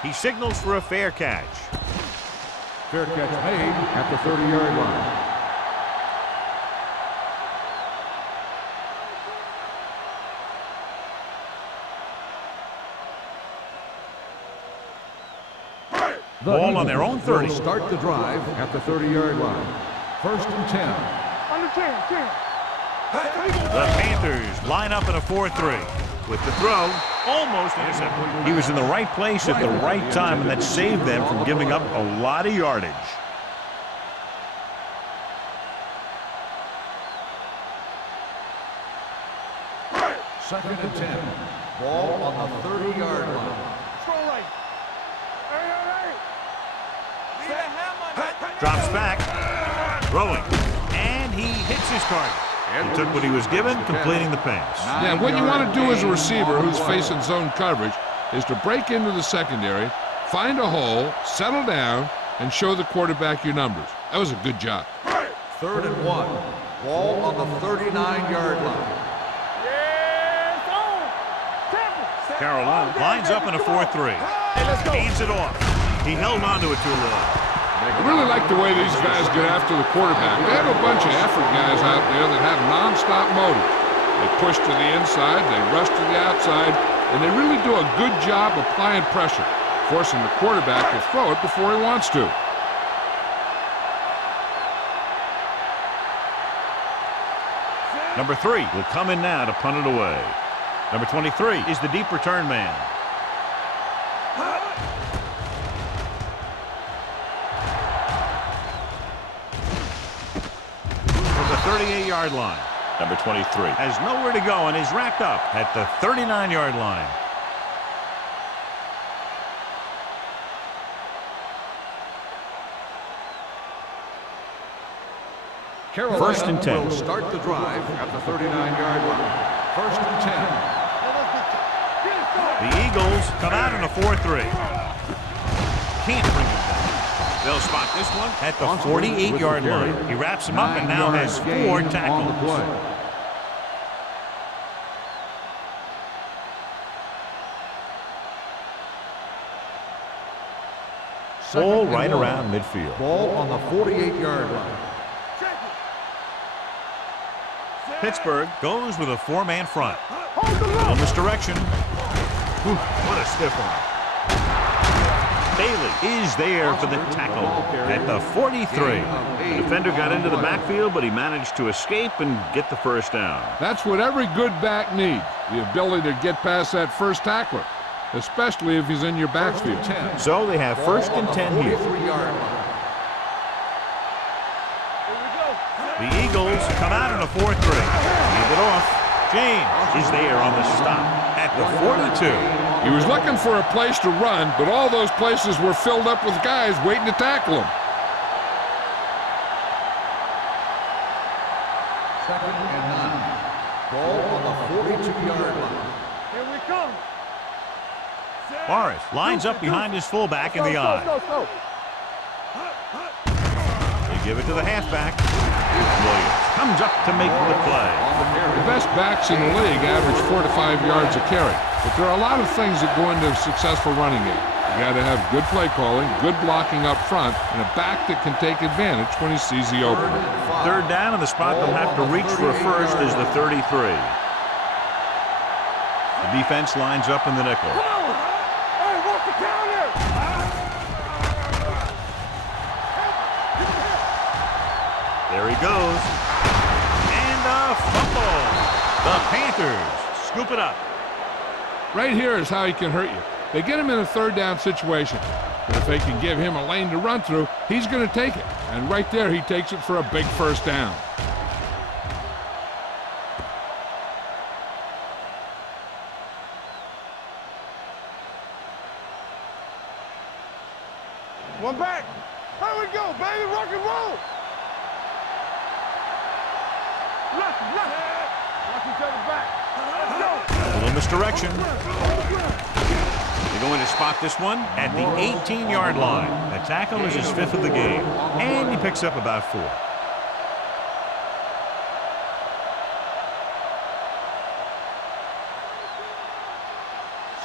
He signals for a fair catch. Fair catch made at the 30-yard line. Ball on their own 30. Will start the drive at the 30-yard line. First and 10. Under 10. The Panthers line up in a 4-3. With the throw, almost intercepted. He was in the right place at the right time, and that saved them from giving up a lot of yardage. Second and 10. Ball on the 30-yard line. Strong right. Hey. Drops back, throwing, and he hits his target. He took what he was given, completing the pass. Yeah, what you want to do as a receiver who's facing zone coverage is to break into the secondary, find a hole, settle down, and show the quarterback your numbers. That was a good job. 3rd and 1. Ball on the 39-yard line. Yes, on. Tackle. Carolina lines up in a 4-3. Hands it off. He held on to it too long. I really like the way these guys get after the quarterback. They have a bunch of effort guys out there that have nonstop motive. They push to the inside, they rush to the outside, and they really do a good job applying pressure, forcing the quarterback to throw it before he wants to. Number 3 will come in now to punt it away. Number 23 is the deep return man. From the 38-yard line, number 23 has nowhere to go and is wrapped up at the 39-yard line. Carolina First and 10. will start the drive at the 39-yard line. 1st and 10. The Eagles come out in a 4-3. Can't bring it down. They'll spot this one at the 48-yard line. He wraps him up and now has 4 tackles. Ball right around midfield. Ball on the 48-yard line. Pittsburgh goes with a 4-man front. On misdirection. Whew, what a stiff one. Bailey is there for the tackle at the 43. The defender got into the backfield, but he managed to escape and get the first down. That's what every good back needs, the ability to get past that first tackler, especially if he's in your backfield. So they have 1st and 10 here. The Eagles come out in a 4-3. Leave it off. James is there on the stop at the 42. He was looking for a place to run, but all those places were filled up with guys waiting to tackle him. 2nd and 9. Ball on the 42-yard line. Here we come. Morris lines up behind his fullback in the eye. They give it to the halfback. Williams comes up to make the play. The best backs in the league average 4 to 5 yards a carry, but there are a lot of things that go into a successful running game. You got to have good play calling, good blocking up front, and a back that can take advantage when he sees the opening. 3rd down, and the spot they'll have to reach for a first is the 33. The defense lines up in the nickel. Hey, walk the counter. There he goes. And a fumble. The Panthers scoop it up. Right here is how he can hurt you. They get him in a 3rd down situation, but if they can give him a lane to run through, he's going to take it. And right there, he takes it for a big first down. One back. Here we go, baby. Rock and roll. Left. Watch each other back. Let's go. A little misdirection. They're going to spot this one at the 18-yard line. The tackle is his 5th of the game, and he picks up about 4.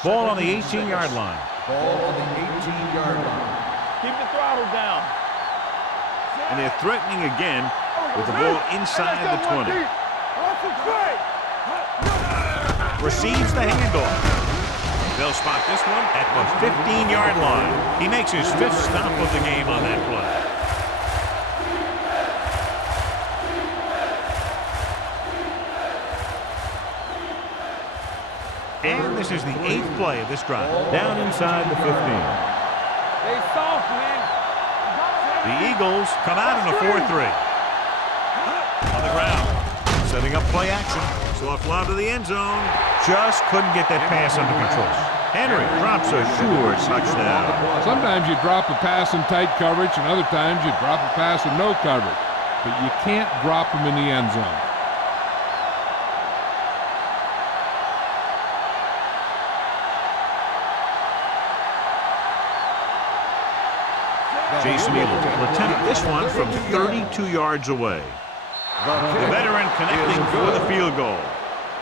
Ball on the 18-yard line. Ball on the 18-yard line. Keep the throttle down. And they're threatening again with the ball inside the 20. Receives the handoff. They'll spot this one at the 15-yard line. He makes his 5th stop of the game on that play. And this is the 8th play of this drive. Down inside the 15. They soft, man. The Eagles come out in a 4-3. On the ground. Setting up play action. Soft lob to the end zone. Just couldn't get that pass under control. Henry drops a sure touchdown. Sometimes you drop a pass in tight coverage, and other times you drop a pass in no coverage. But you can't drop them in the end zone. The Jason Elam will attempt this one from 32 yards away. The veteran connecting for the field goal.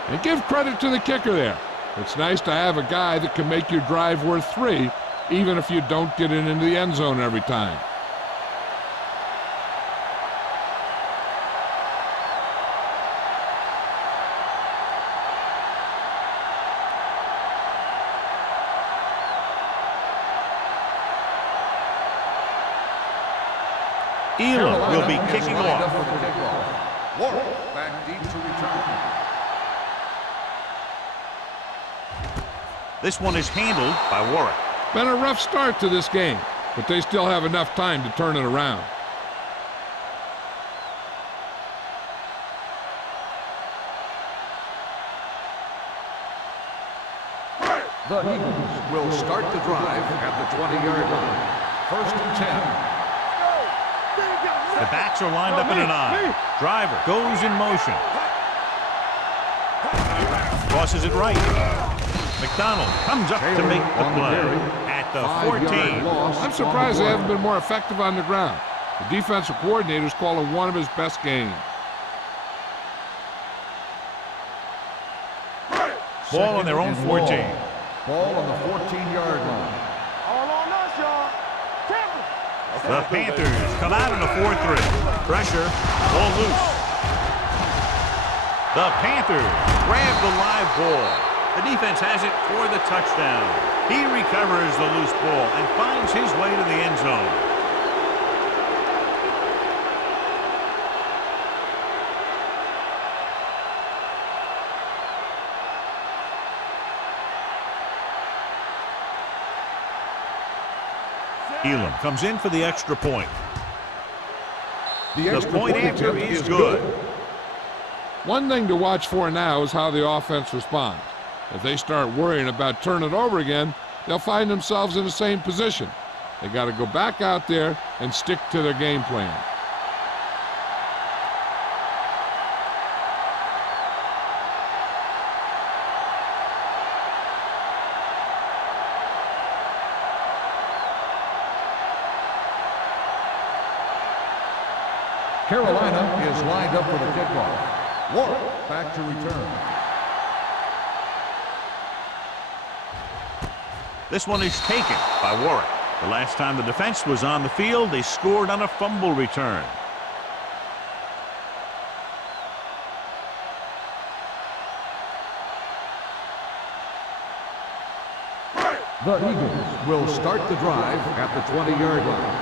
And give credit to the kicker there. It's nice to have a guy that can make your drive worth 3, even if you don't get it into the end zone every time. Elam will be kicking off. Back deep to return. This one is handled by Warwick. Been a rough start to this game, but they still have enough time to turn it around. The Eagles will start the drive at the 20-yard line. First and 10. The backs are lined up in an I. Driver goes in motion. Crosses it right. McDonald comes up to make the play at the 14. I'm surprised they haven't been more effective on the ground. The defensive coordinator's calling one of his best games. Ball on their own 14. Ball on the 14-yard line. All on us, y'all. The Panthers come out in a 4-3. Pressure, ball loose. The Panthers grab the live ball. The defense has it for the touchdown. He recovers the loose ball and finds his way to the end zone. Elam comes in for the extra point. The point after is good. One thing to watch for now is how the offense responds. If they start worrying about turning it over again, they'll find themselves in the same position. They got to go back out there and stick to their game plan. Carolina is lined up for the kickoff. Warwick back to return. This one is taken by Warwick. The last time the defense was on the field, they scored on a fumble return. The Eagles will start the drive at the 20-yard line.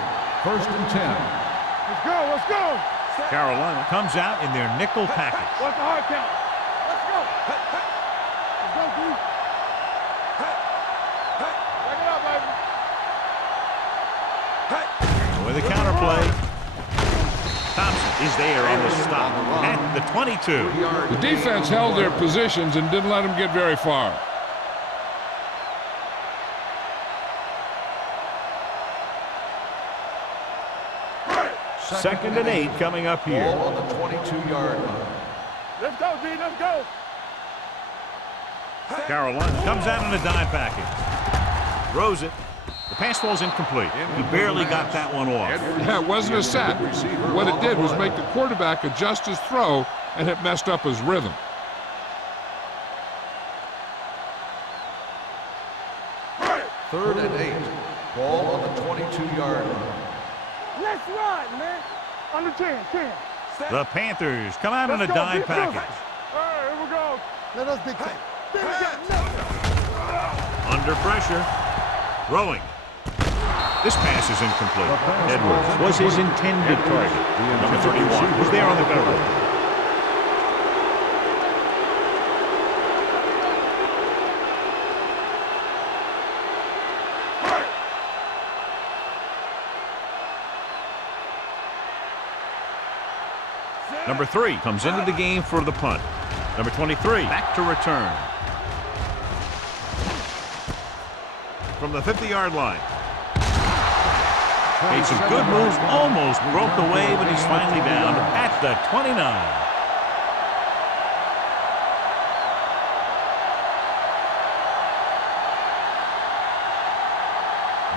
First and 10. Let's go, let's go. Carolina comes out in their nickel package. What's the hard count? Let's go. Let's go, D. Back it up, baby. With the counter play. Thompson is there on the stop at the 22. The defense held their positions and didn't let them get very far. Second and 8 coming up here. Ball on the 22-yard line. Let's go, D, let's go. Carolina comes out in a dime package. Throws it. The pass ball's incomplete. He barely got that one off. Yeah, it wasn't a set. What it did was make the quarterback adjust his throw, and it messed up his rhythm. Third and 8. Ball on the 22-yard line. Let's run, man. Under 10, 10. The Panthers come out in a dime package. All right, here we go. Let us big time. Under pressure. Throwing. This pass is incomplete. Edwards was his intended target. Number 31 was there on the cover. Number 3 comes into the game for the punt. Number 23 back to return. From the 50-yard line. Made some good moves, almost broke away, but he's finally down at the 29.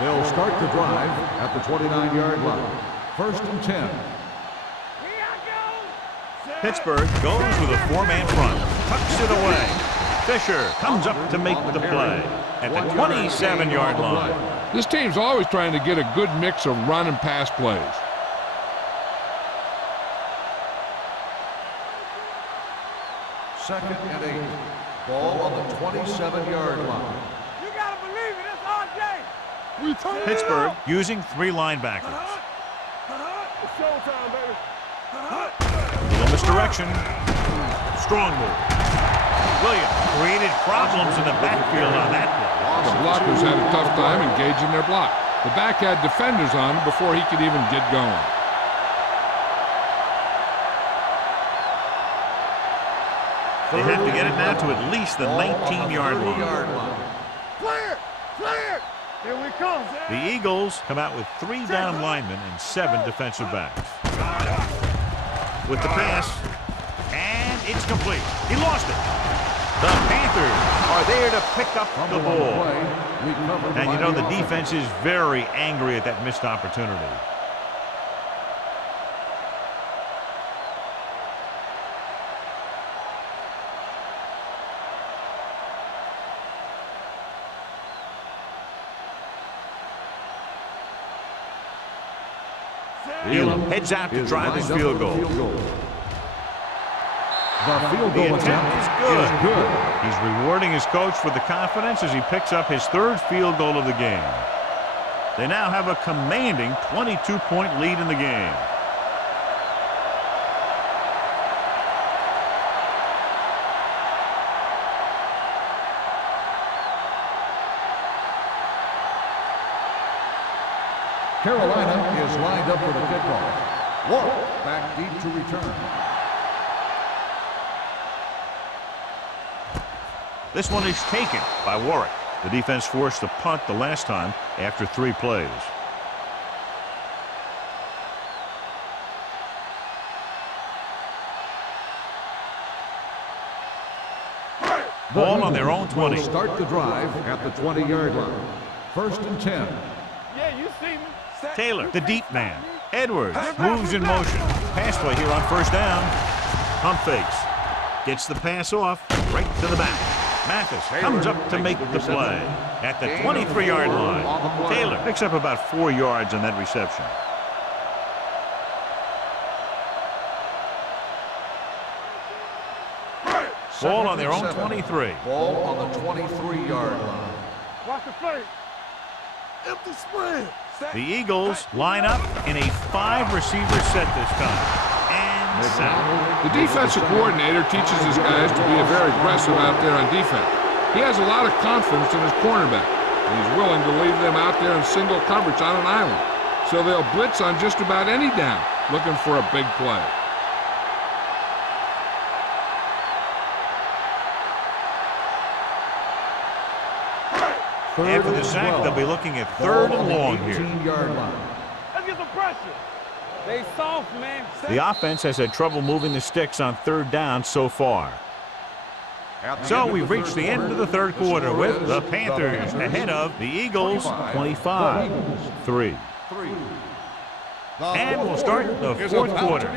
They'll start the drive at the 29-yard line. First and 10. Pittsburgh goes with a four-man front, tucks it away. Fisher comes up to make the play at the 27-yard line. This team's always trying to get a good mix of run and pass plays. Second and 8. Ball on the 27-yard line. You gotta believe it. It's RJ. We turn Pittsburgh using three linebackers. It's showtime, baby. Little misdirection. Strong move. Williams created problems in the backfield on that play. The blockers had a tough time engaging their block. The back had defenders on him before he could even get going. They have to get it now to at least the 19-yard line. Clear! Clear! Here we come. The Eagles come out with 3 down linemen and 7 defensive backs. With the pass, and it's complete. He lost it. The Panthers are there to pick up the ball. And you know the defense is very angry at that missed opportunity. Elam heads out to try this field goal. The field The goal attempt is good. He's rewarding his coach for the confidence as he picks up his 3rd field goal of the game. They now have a commanding 22-point lead in the game. Carolina is lined up for the kickoff. Warren back deep to return. This one is taken by Warwick. The defense forced a punt the last time after 3 plays. Ball on their own 20. Will start the drive at the 20-yard line. First and 10. Yeah, you see me. Taylor, the deep man. Edwards moves in motion. Pass play here on first down. Pump fakes. Gets the pass off right to the back. Mathis comes up to make the play at the 23-yard line. Taylor picks up about 4 yards on that reception. Ball on their own 23. Ball on the 23-yard line. Watch the play. Empty spread. The Eagles line up in a 5-receiver set this time. And sack. The defensive coordinator teaches his guys to be very aggressive out there on defense. He has a lot of confidence in his cornerback, and he's willing to leave them out there in single coverage on an island. So they'll blitz on just about any down, looking for a big play. After the sack, they'll be looking at 3rd and long here. Let's get some pressure. They soft, man. The offense has had trouble moving the sticks on 3rd down so far. So we've reached the end of the 3rd quarter with the Panthers ahead of the Eagles 25-3. And we'll start the 4th quarter.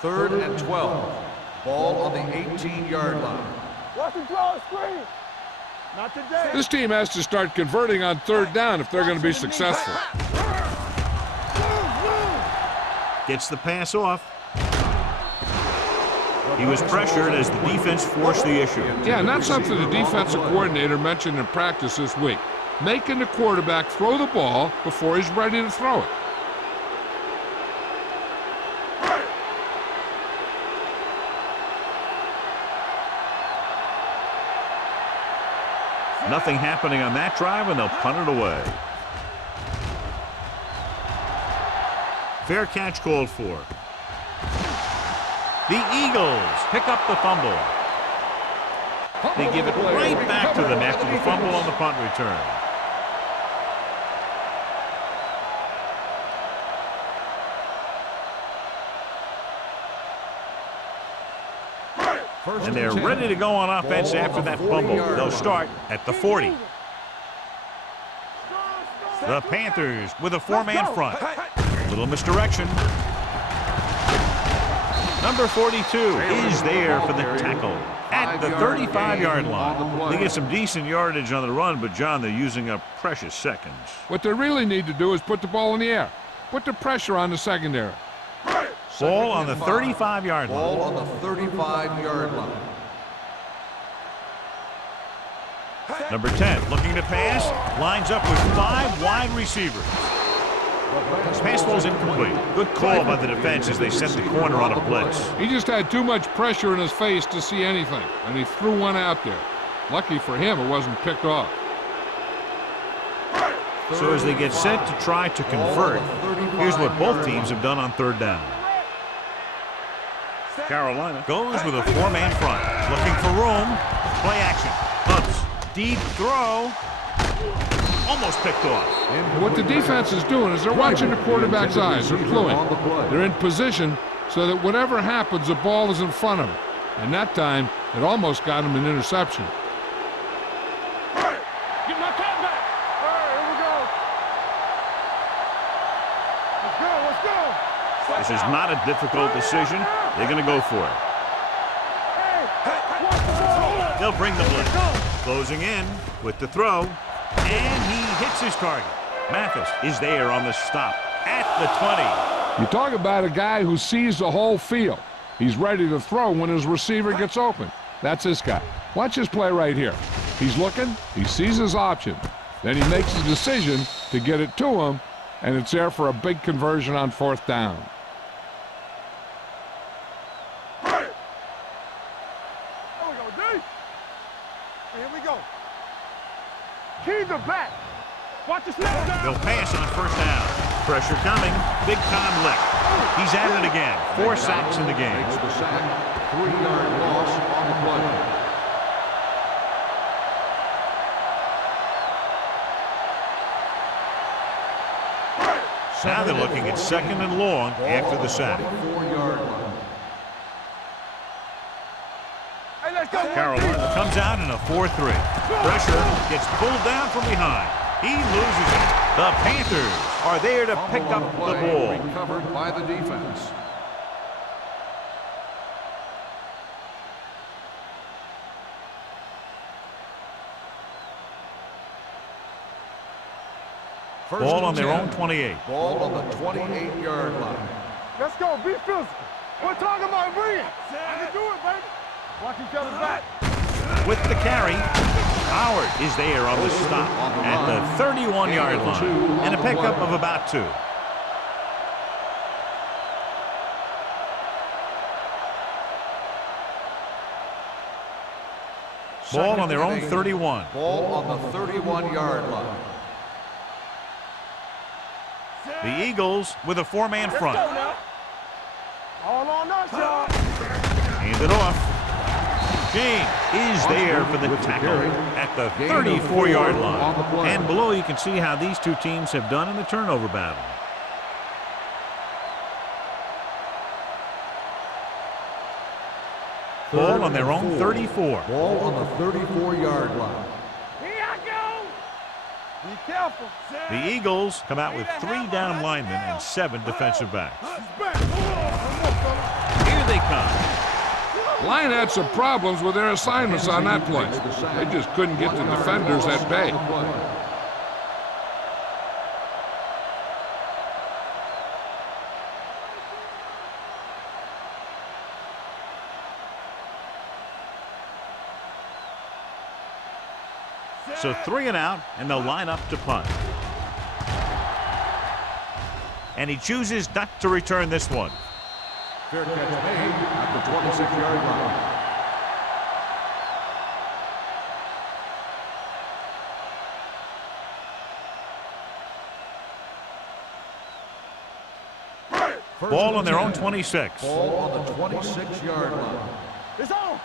3rd and 12. Ball on the 18-yard line. Watch the draw screen. Not today. This team has to start converting on 3rd down if they're going to be successful. Gets the pass off. He was pressured as the defense forced the issue. Yeah, and that's something the defensive coordinator mentioned in practice this week. Making the quarterback throw the ball before he's ready to throw it. Nothing happening on that drive, and they'll punt it away. Fair catch called for. The Eagles pick up the fumble. They give it right back to them after the fumble on the punt return. And they're ready to go on offense after that fumble. They'll start at the 40. The Panthers with a 4-man front. Little misdirection. Number 42 is there for the tackle at the 35-yard line. They get some decent yardage on the run, but, John, they're using up precious seconds. What they really need to do is put the ball in the air. Put the pressure on the secondary. Ball on the 35-yard line. Ball on the 35-yard line. Number 10 looking to pass. Lines up with 5 wide receivers. Pass ball's incomplete. Good call by the defense as they set the corner on a blitz. He just had too much pressure in his face to see anything, and he threw one out there. Lucky for him, it wasn't picked off. So as they get set to try to convert, here's what both teams have done on 3rd down. Carolina goes with a 4-man front. Looking for room. Play action. Ups. Deep throw. Almost picked off. What the defense is doing is they're watching the quarterback's eyes. They're cluing. They're in position so that whatever happens, the ball is in front of them. And that time, it almost got him an interception. Get my cat back. All right, here we go. Let's go, let's go. This is not a difficult decision. They're going to go for it. They'll bring the blitz. Closing in with the throw. And he hits his target. Mathis is there on the stop at the 20. You talk about a guy who sees the whole field. He's ready to throw when his receiver gets open. That's this guy. Watch his play right here. He's looking. He sees his option. Then he makes a decision to get it to him, and it's there for a big conversion on 4th down. Here we go. Keys are back. Watch the snap down. They'll pass on 1st down. Pressure coming. Big time lick. He's at it again. 4 sacks in the game. Makes the sack. 3-yard loss on the play. Now they're looking at 2nd and long after the sack. 4-yard line. Hey, let's go. Carolina comes out in a 4-3. Pressure gets pulled down from behind. He loses it. The Panthers are there to pick up the ball. Recovered by the defense. Ball on their own 28. Ball on the 28-yard line. Let's go. Be physical. We're talking about bring it. I can do it, baby. Watch each other's back. With the carry, Howard is there on the stop at the 31-yard line. And a pickup of about 2. Ball on their own 31. Ball on the 31-yard line. The Eagles with a 4-man front. All on us, y'all. Hand it off. James is there for the tackle at the 34-yard line. And below you can see how these two teams have done in the turnover battle. Ball on their own 34. Ball on the 34-yard line. Here I go. Be careful. The Eagles come out with 3 down linemen and 7 defensive backs. Here they come. Line had some problems with their assignments on that play. They just couldn't get the defenders at bay. So 3 and out, and they'll line up to punt. And he chooses not to return this one. Fair catch made at the 26-yard line. Ball on their own 26. Ball on the 26-yard line. It's on.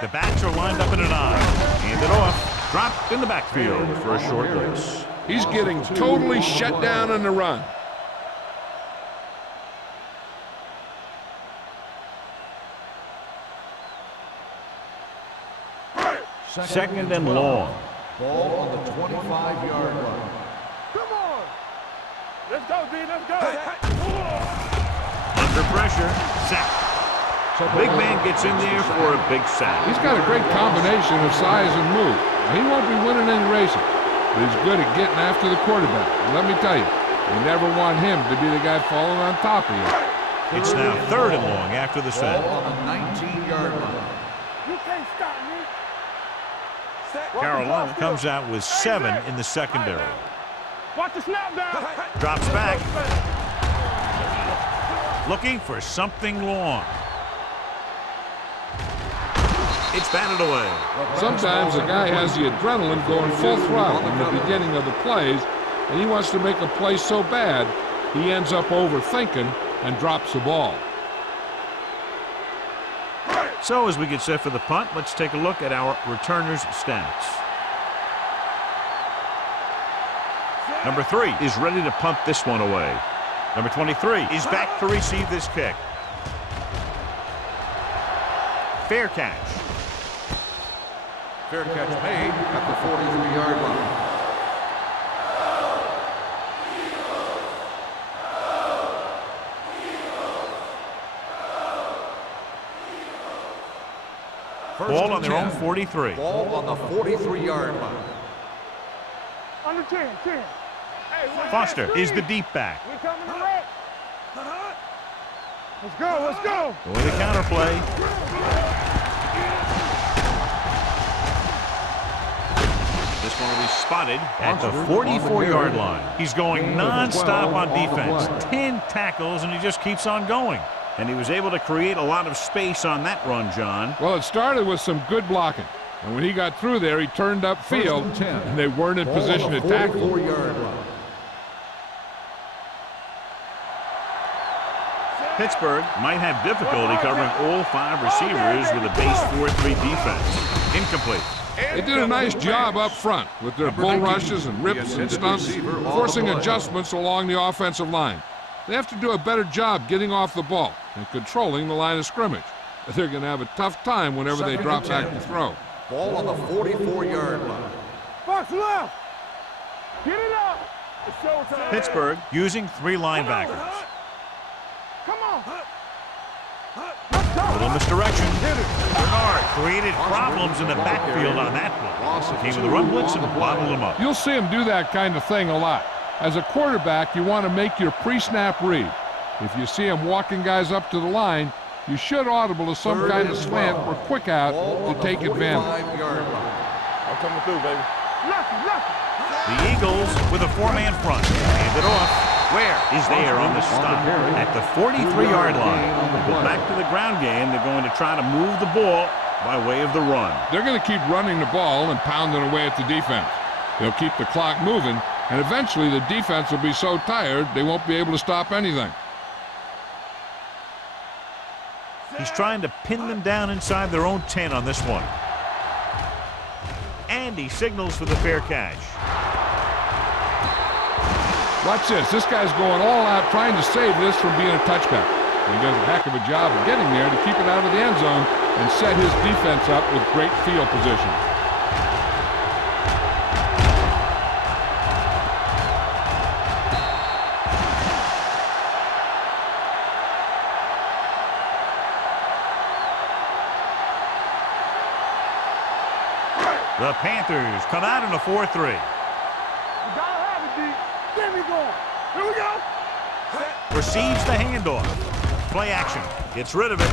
The backs are lined up in an I. Hand it off. Dropped in the backfield for a short loss. He's getting totally shut down on the run. Second and long. Ball on the 25-yard line. Come on. Let's go, D. Let's go. Under pressure. Sack. Big man gets in there for a big sack. He's got a great combination of size and move. Now, he won't be winning any races, but he's good at getting after the quarterback. And let me tell you, you never want him to be the guy falling on top of you. It's now third and long after the sack. Ball on the 19-yard line. You can't stop me. Carolina comes out with 7 in the secondary. Watch the snap down. Drops back. Looking for something long. It's batted away. Sometimes a guy has the adrenaline going full throttle in the beginning of the plays, and he wants to make a play so bad, he ends up overthinking and drops the ball. So as we get set for the punt, let's take a look at our returners' stats. Number 3 is ready to punt this one away. Number 23 is back to receive this kick. Fair catch. Fair catch made at the 43-yard line. Ball on their own 43. Ball on the 43-yard line. Under 10. Hey, Foster is the deep back. We coming to wreck. Let's go. Let's go. Going to counterplay. This one will be spotted at the 44-yard line. He's going non-stop on defense. 10 tackles, and he just keeps on going. And he was able to create a lot of space on that run, John. Well, it started with some good blocking. And when he got through there, he turned upfield, and they weren't in position to tackle him. Pittsburgh might have difficulty covering all 5 receivers with a base 4-3 defense. Incomplete. They did a nice job up front with their bull rushes and rips and stunts, forcing adjustments along the offensive line. They have to do a better job getting off the ball and controlling the line of scrimmage. They're going to have a tough time whenever they drop back to throw. Ball on the 44-yard line. Box left. Get it up. It's showtime. Pittsburgh using 3 linebackers. Come on. A little misdirection. Bernard created problems in the backfield on that play. Came with the run blitz and bottled them up. You'll see him do that kind of thing a lot. As a quarterback, you want to make your pre-snap read. If you see him walking guys up to the line, you should audible to some kind of slant or quick out to take advantage. I'm coming through, baby. The Eagles with a 4-man front. Hand it off. Where is there on the stop? At the 43-yard line. They go back to the ground game. They're going to try to move the ball by way of the run. They're going to keep running the ball and pounding away at the defense. They'll keep the clock moving, and eventually the defense will be so tired they won't be able to stop anything. He's trying to pin them down inside their own 10 on this one. And he signals for the fair catch. Watch this. This guy's going all out trying to save this from being a touchback. And he does a heck of a job of getting there to keep it out of the end zone and set his defense up with great field position. The Panthers come out in a 4-3. There we go. Here we go. Receives the handoff. Play action. Gets rid of it.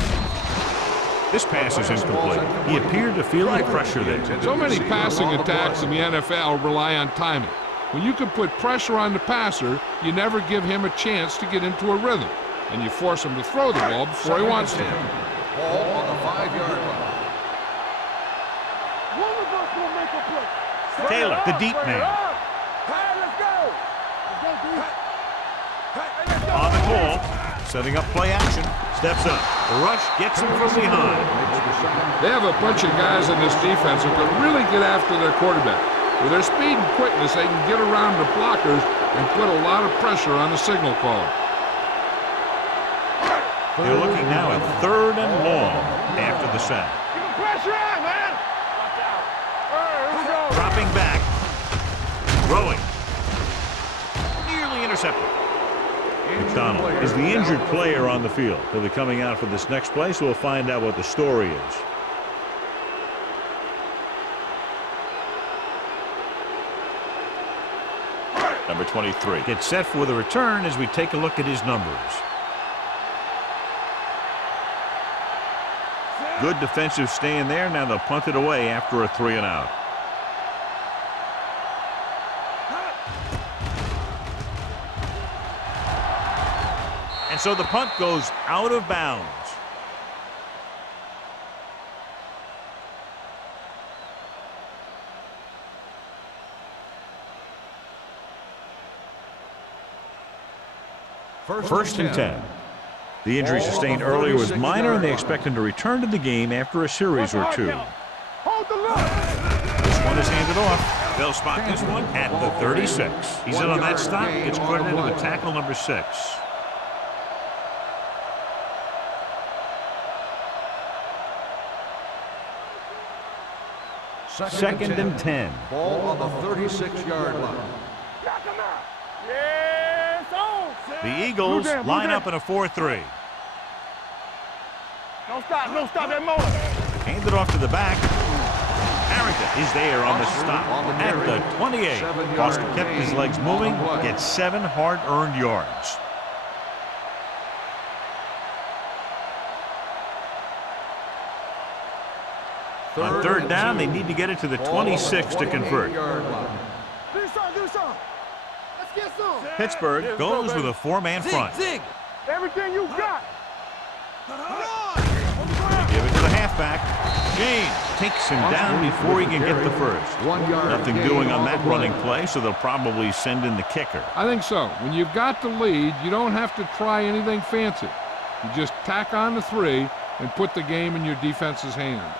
This pass is incomplete. He appeared to feel the pressure there. So many passing attacks in the NFL rely on timing. When you can put pressure on the passer, you never give him a chance to get into a rhythm, and you force him to throw the ball before he wants to. Ball on the 5-yard line. One of us will make a play. Taylor, the deep man. On the call, setting up play action, steps up. The rush gets him from behind. They have a bunch of guys in this defense who can really get after their quarterback. With their speed and quickness, they can get around the blockers and put a lot of pressure on the signal caller. They're looking now at 3rd and long after the sack. Keep the pressure on, man. Throwing. Nearly intercepted. McDonald is the injured player on the field. He'll be coming out for this next play, so we'll find out what the story is. Number 23 gets set for the return as we take a look at his numbers. Good defensive stand there. Now they'll punt it away after a 3-and-out. And so the punt goes out of bounds. First and 10. The injury sustained earlier was minor, and they expect him to return to the game after a series or two. Hold the line. This one is handed off. They'll spot this one at the 36. He's in on that stop. Gets credited with tackle number 6. Second and 10. Ball on the 36-yard line. Yes, on. The Eagles line up in a 4-3. Don't stop that motor. Handed off to the back. Harrington is there on the stop at the 28. Foster kept his legs moving, gets 7 hard-earned yards. On third down, they need to get it to the 26 to convert. Do some. Let's get some. Pittsburgh goes with a 4-man front. Zig. Everything you got. Give it to the halfback. James takes him down before he can get the first. Nothing doing on that running play, so they'll probably send in the kicker. I think so. When you've got the lead, you don't have to try anything fancy. You just tack on the 3 and put the game in your defense's hands.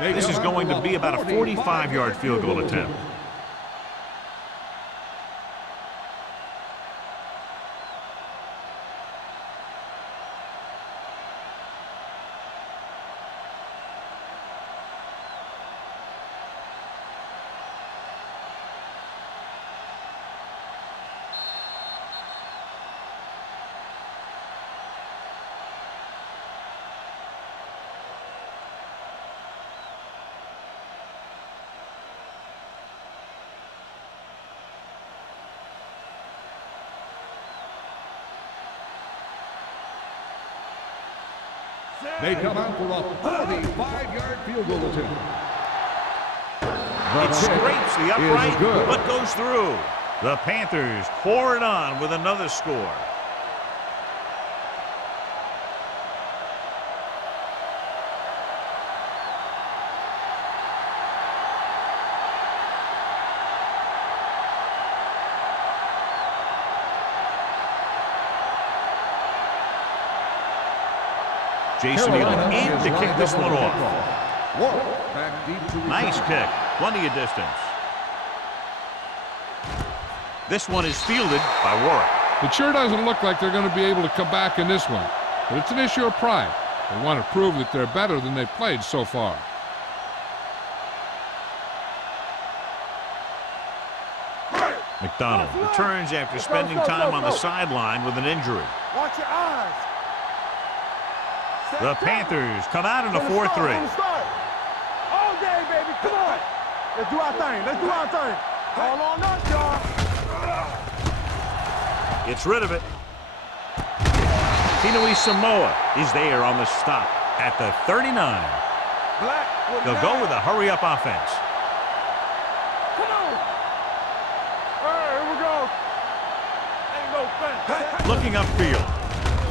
This is going to be about a 45-yard field goal attempt. They come out for a 45-yard field goal attempt. It scrapes the upright, but goes through. The Panthers pour it on with another score. Jason Elam in to kick this one off. Nice kick. Plenty of distance. This one is fielded by Warwick. It sure doesn't look like they're going to be able to come back in this one. But it's an issue of pride. They want to prove that they're better than they've played so far. McDonald returns after spending time on the sideline with an injury. Watch your eyes. The Panthers come out in a 4-3. All day, baby. Come on. Let's do our thing. All on us, y'all. Gets rid of it. Tinui Samoa is there on the stop at the 39. They'll go with a hurry-up offense. Come on. All right, here we go. Ain't no fence. Looking upfield.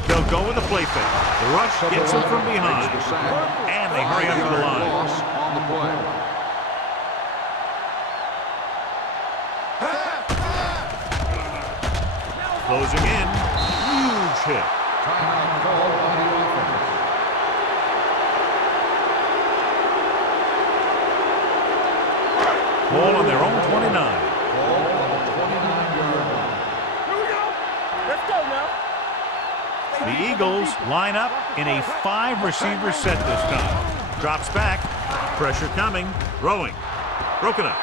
They'll go with a play fake. The rush gets them from behind. And they hurry up to the line. On the play. Closing in. Huge hit. Timeout call on the offense. Ball on their own 29. Ball on the 29-yard line. Here we go. Let's go now. The Eagles line up in a 5-receiver set this time. Drops back. Pressure coming. Throwing. Broken up.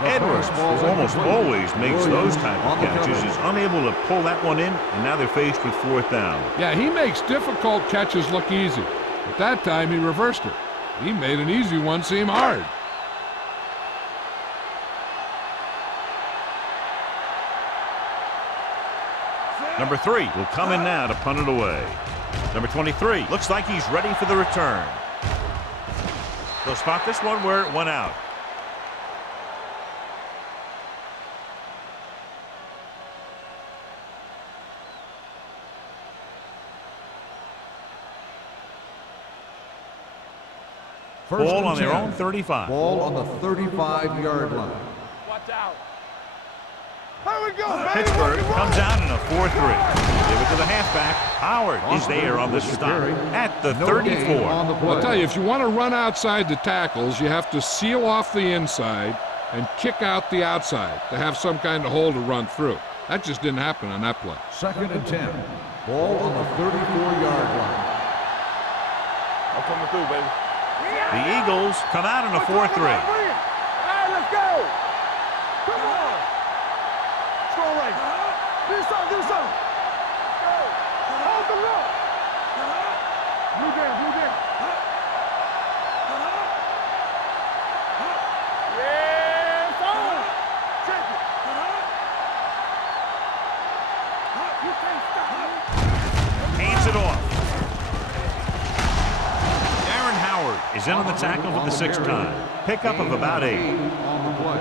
Edwards, who almost always makes those type of catches, is unable to pull that one in, and now they're faced with 4th down. Yeah, he makes difficult catches look easy. At that time, he reversed it. He made an easy one seem hard. Number 3 will come in now to punt it away. Number 23 looks like he's ready for the return. They'll spot this one where it went out. Ball on their own 35. Ball on the 35-yard line. Watch out. Here we go, baby. Pittsburgh comes out in a 4-3. Give it to the halfback. Howard is there on the stop at the 34. I'll tell you, if you want to run outside the tackles, you have to seal off the inside and kick out the outside to have some kind of hole to run through. That just didn't happen on that play. 2nd and 10. Ball on the 34-yard line. I'm coming through, baby. The Eagles come out in a 4-3. All right, let's go. Come on. Strong right. Do something. Go. Hold the rope. Blue down. Yeah, forward. Check it. You can't stop me. Hands it off. Howard is in on the tackle for the 6th time. Pickup of about 8. On the play.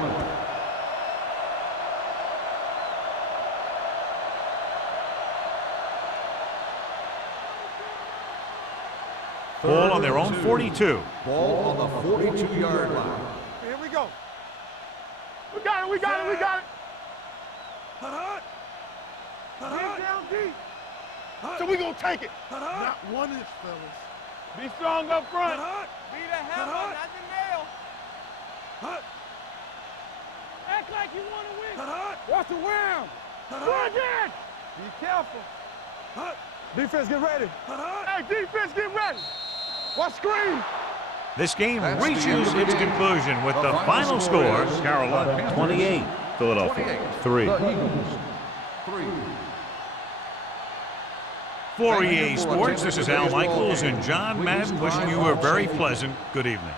Ball on their own 42. Ball on the 42-yard line. Here we go. We got it. Get down deep. So we gonna take it. Not 1 inch, fellas. Be strong up front. Be the hammer, not the nail. Act like you want to win. Watch the round. Go again. Be careful. Defense, get ready. Hey, defense, get ready. Watch screen. This game reaches its conclusion with the final score: Carolina 28, Philadelphia 3. The Eagles 3. For EA Sports, this is Al Michaels and John Madden wishing you a very pleasant good evening.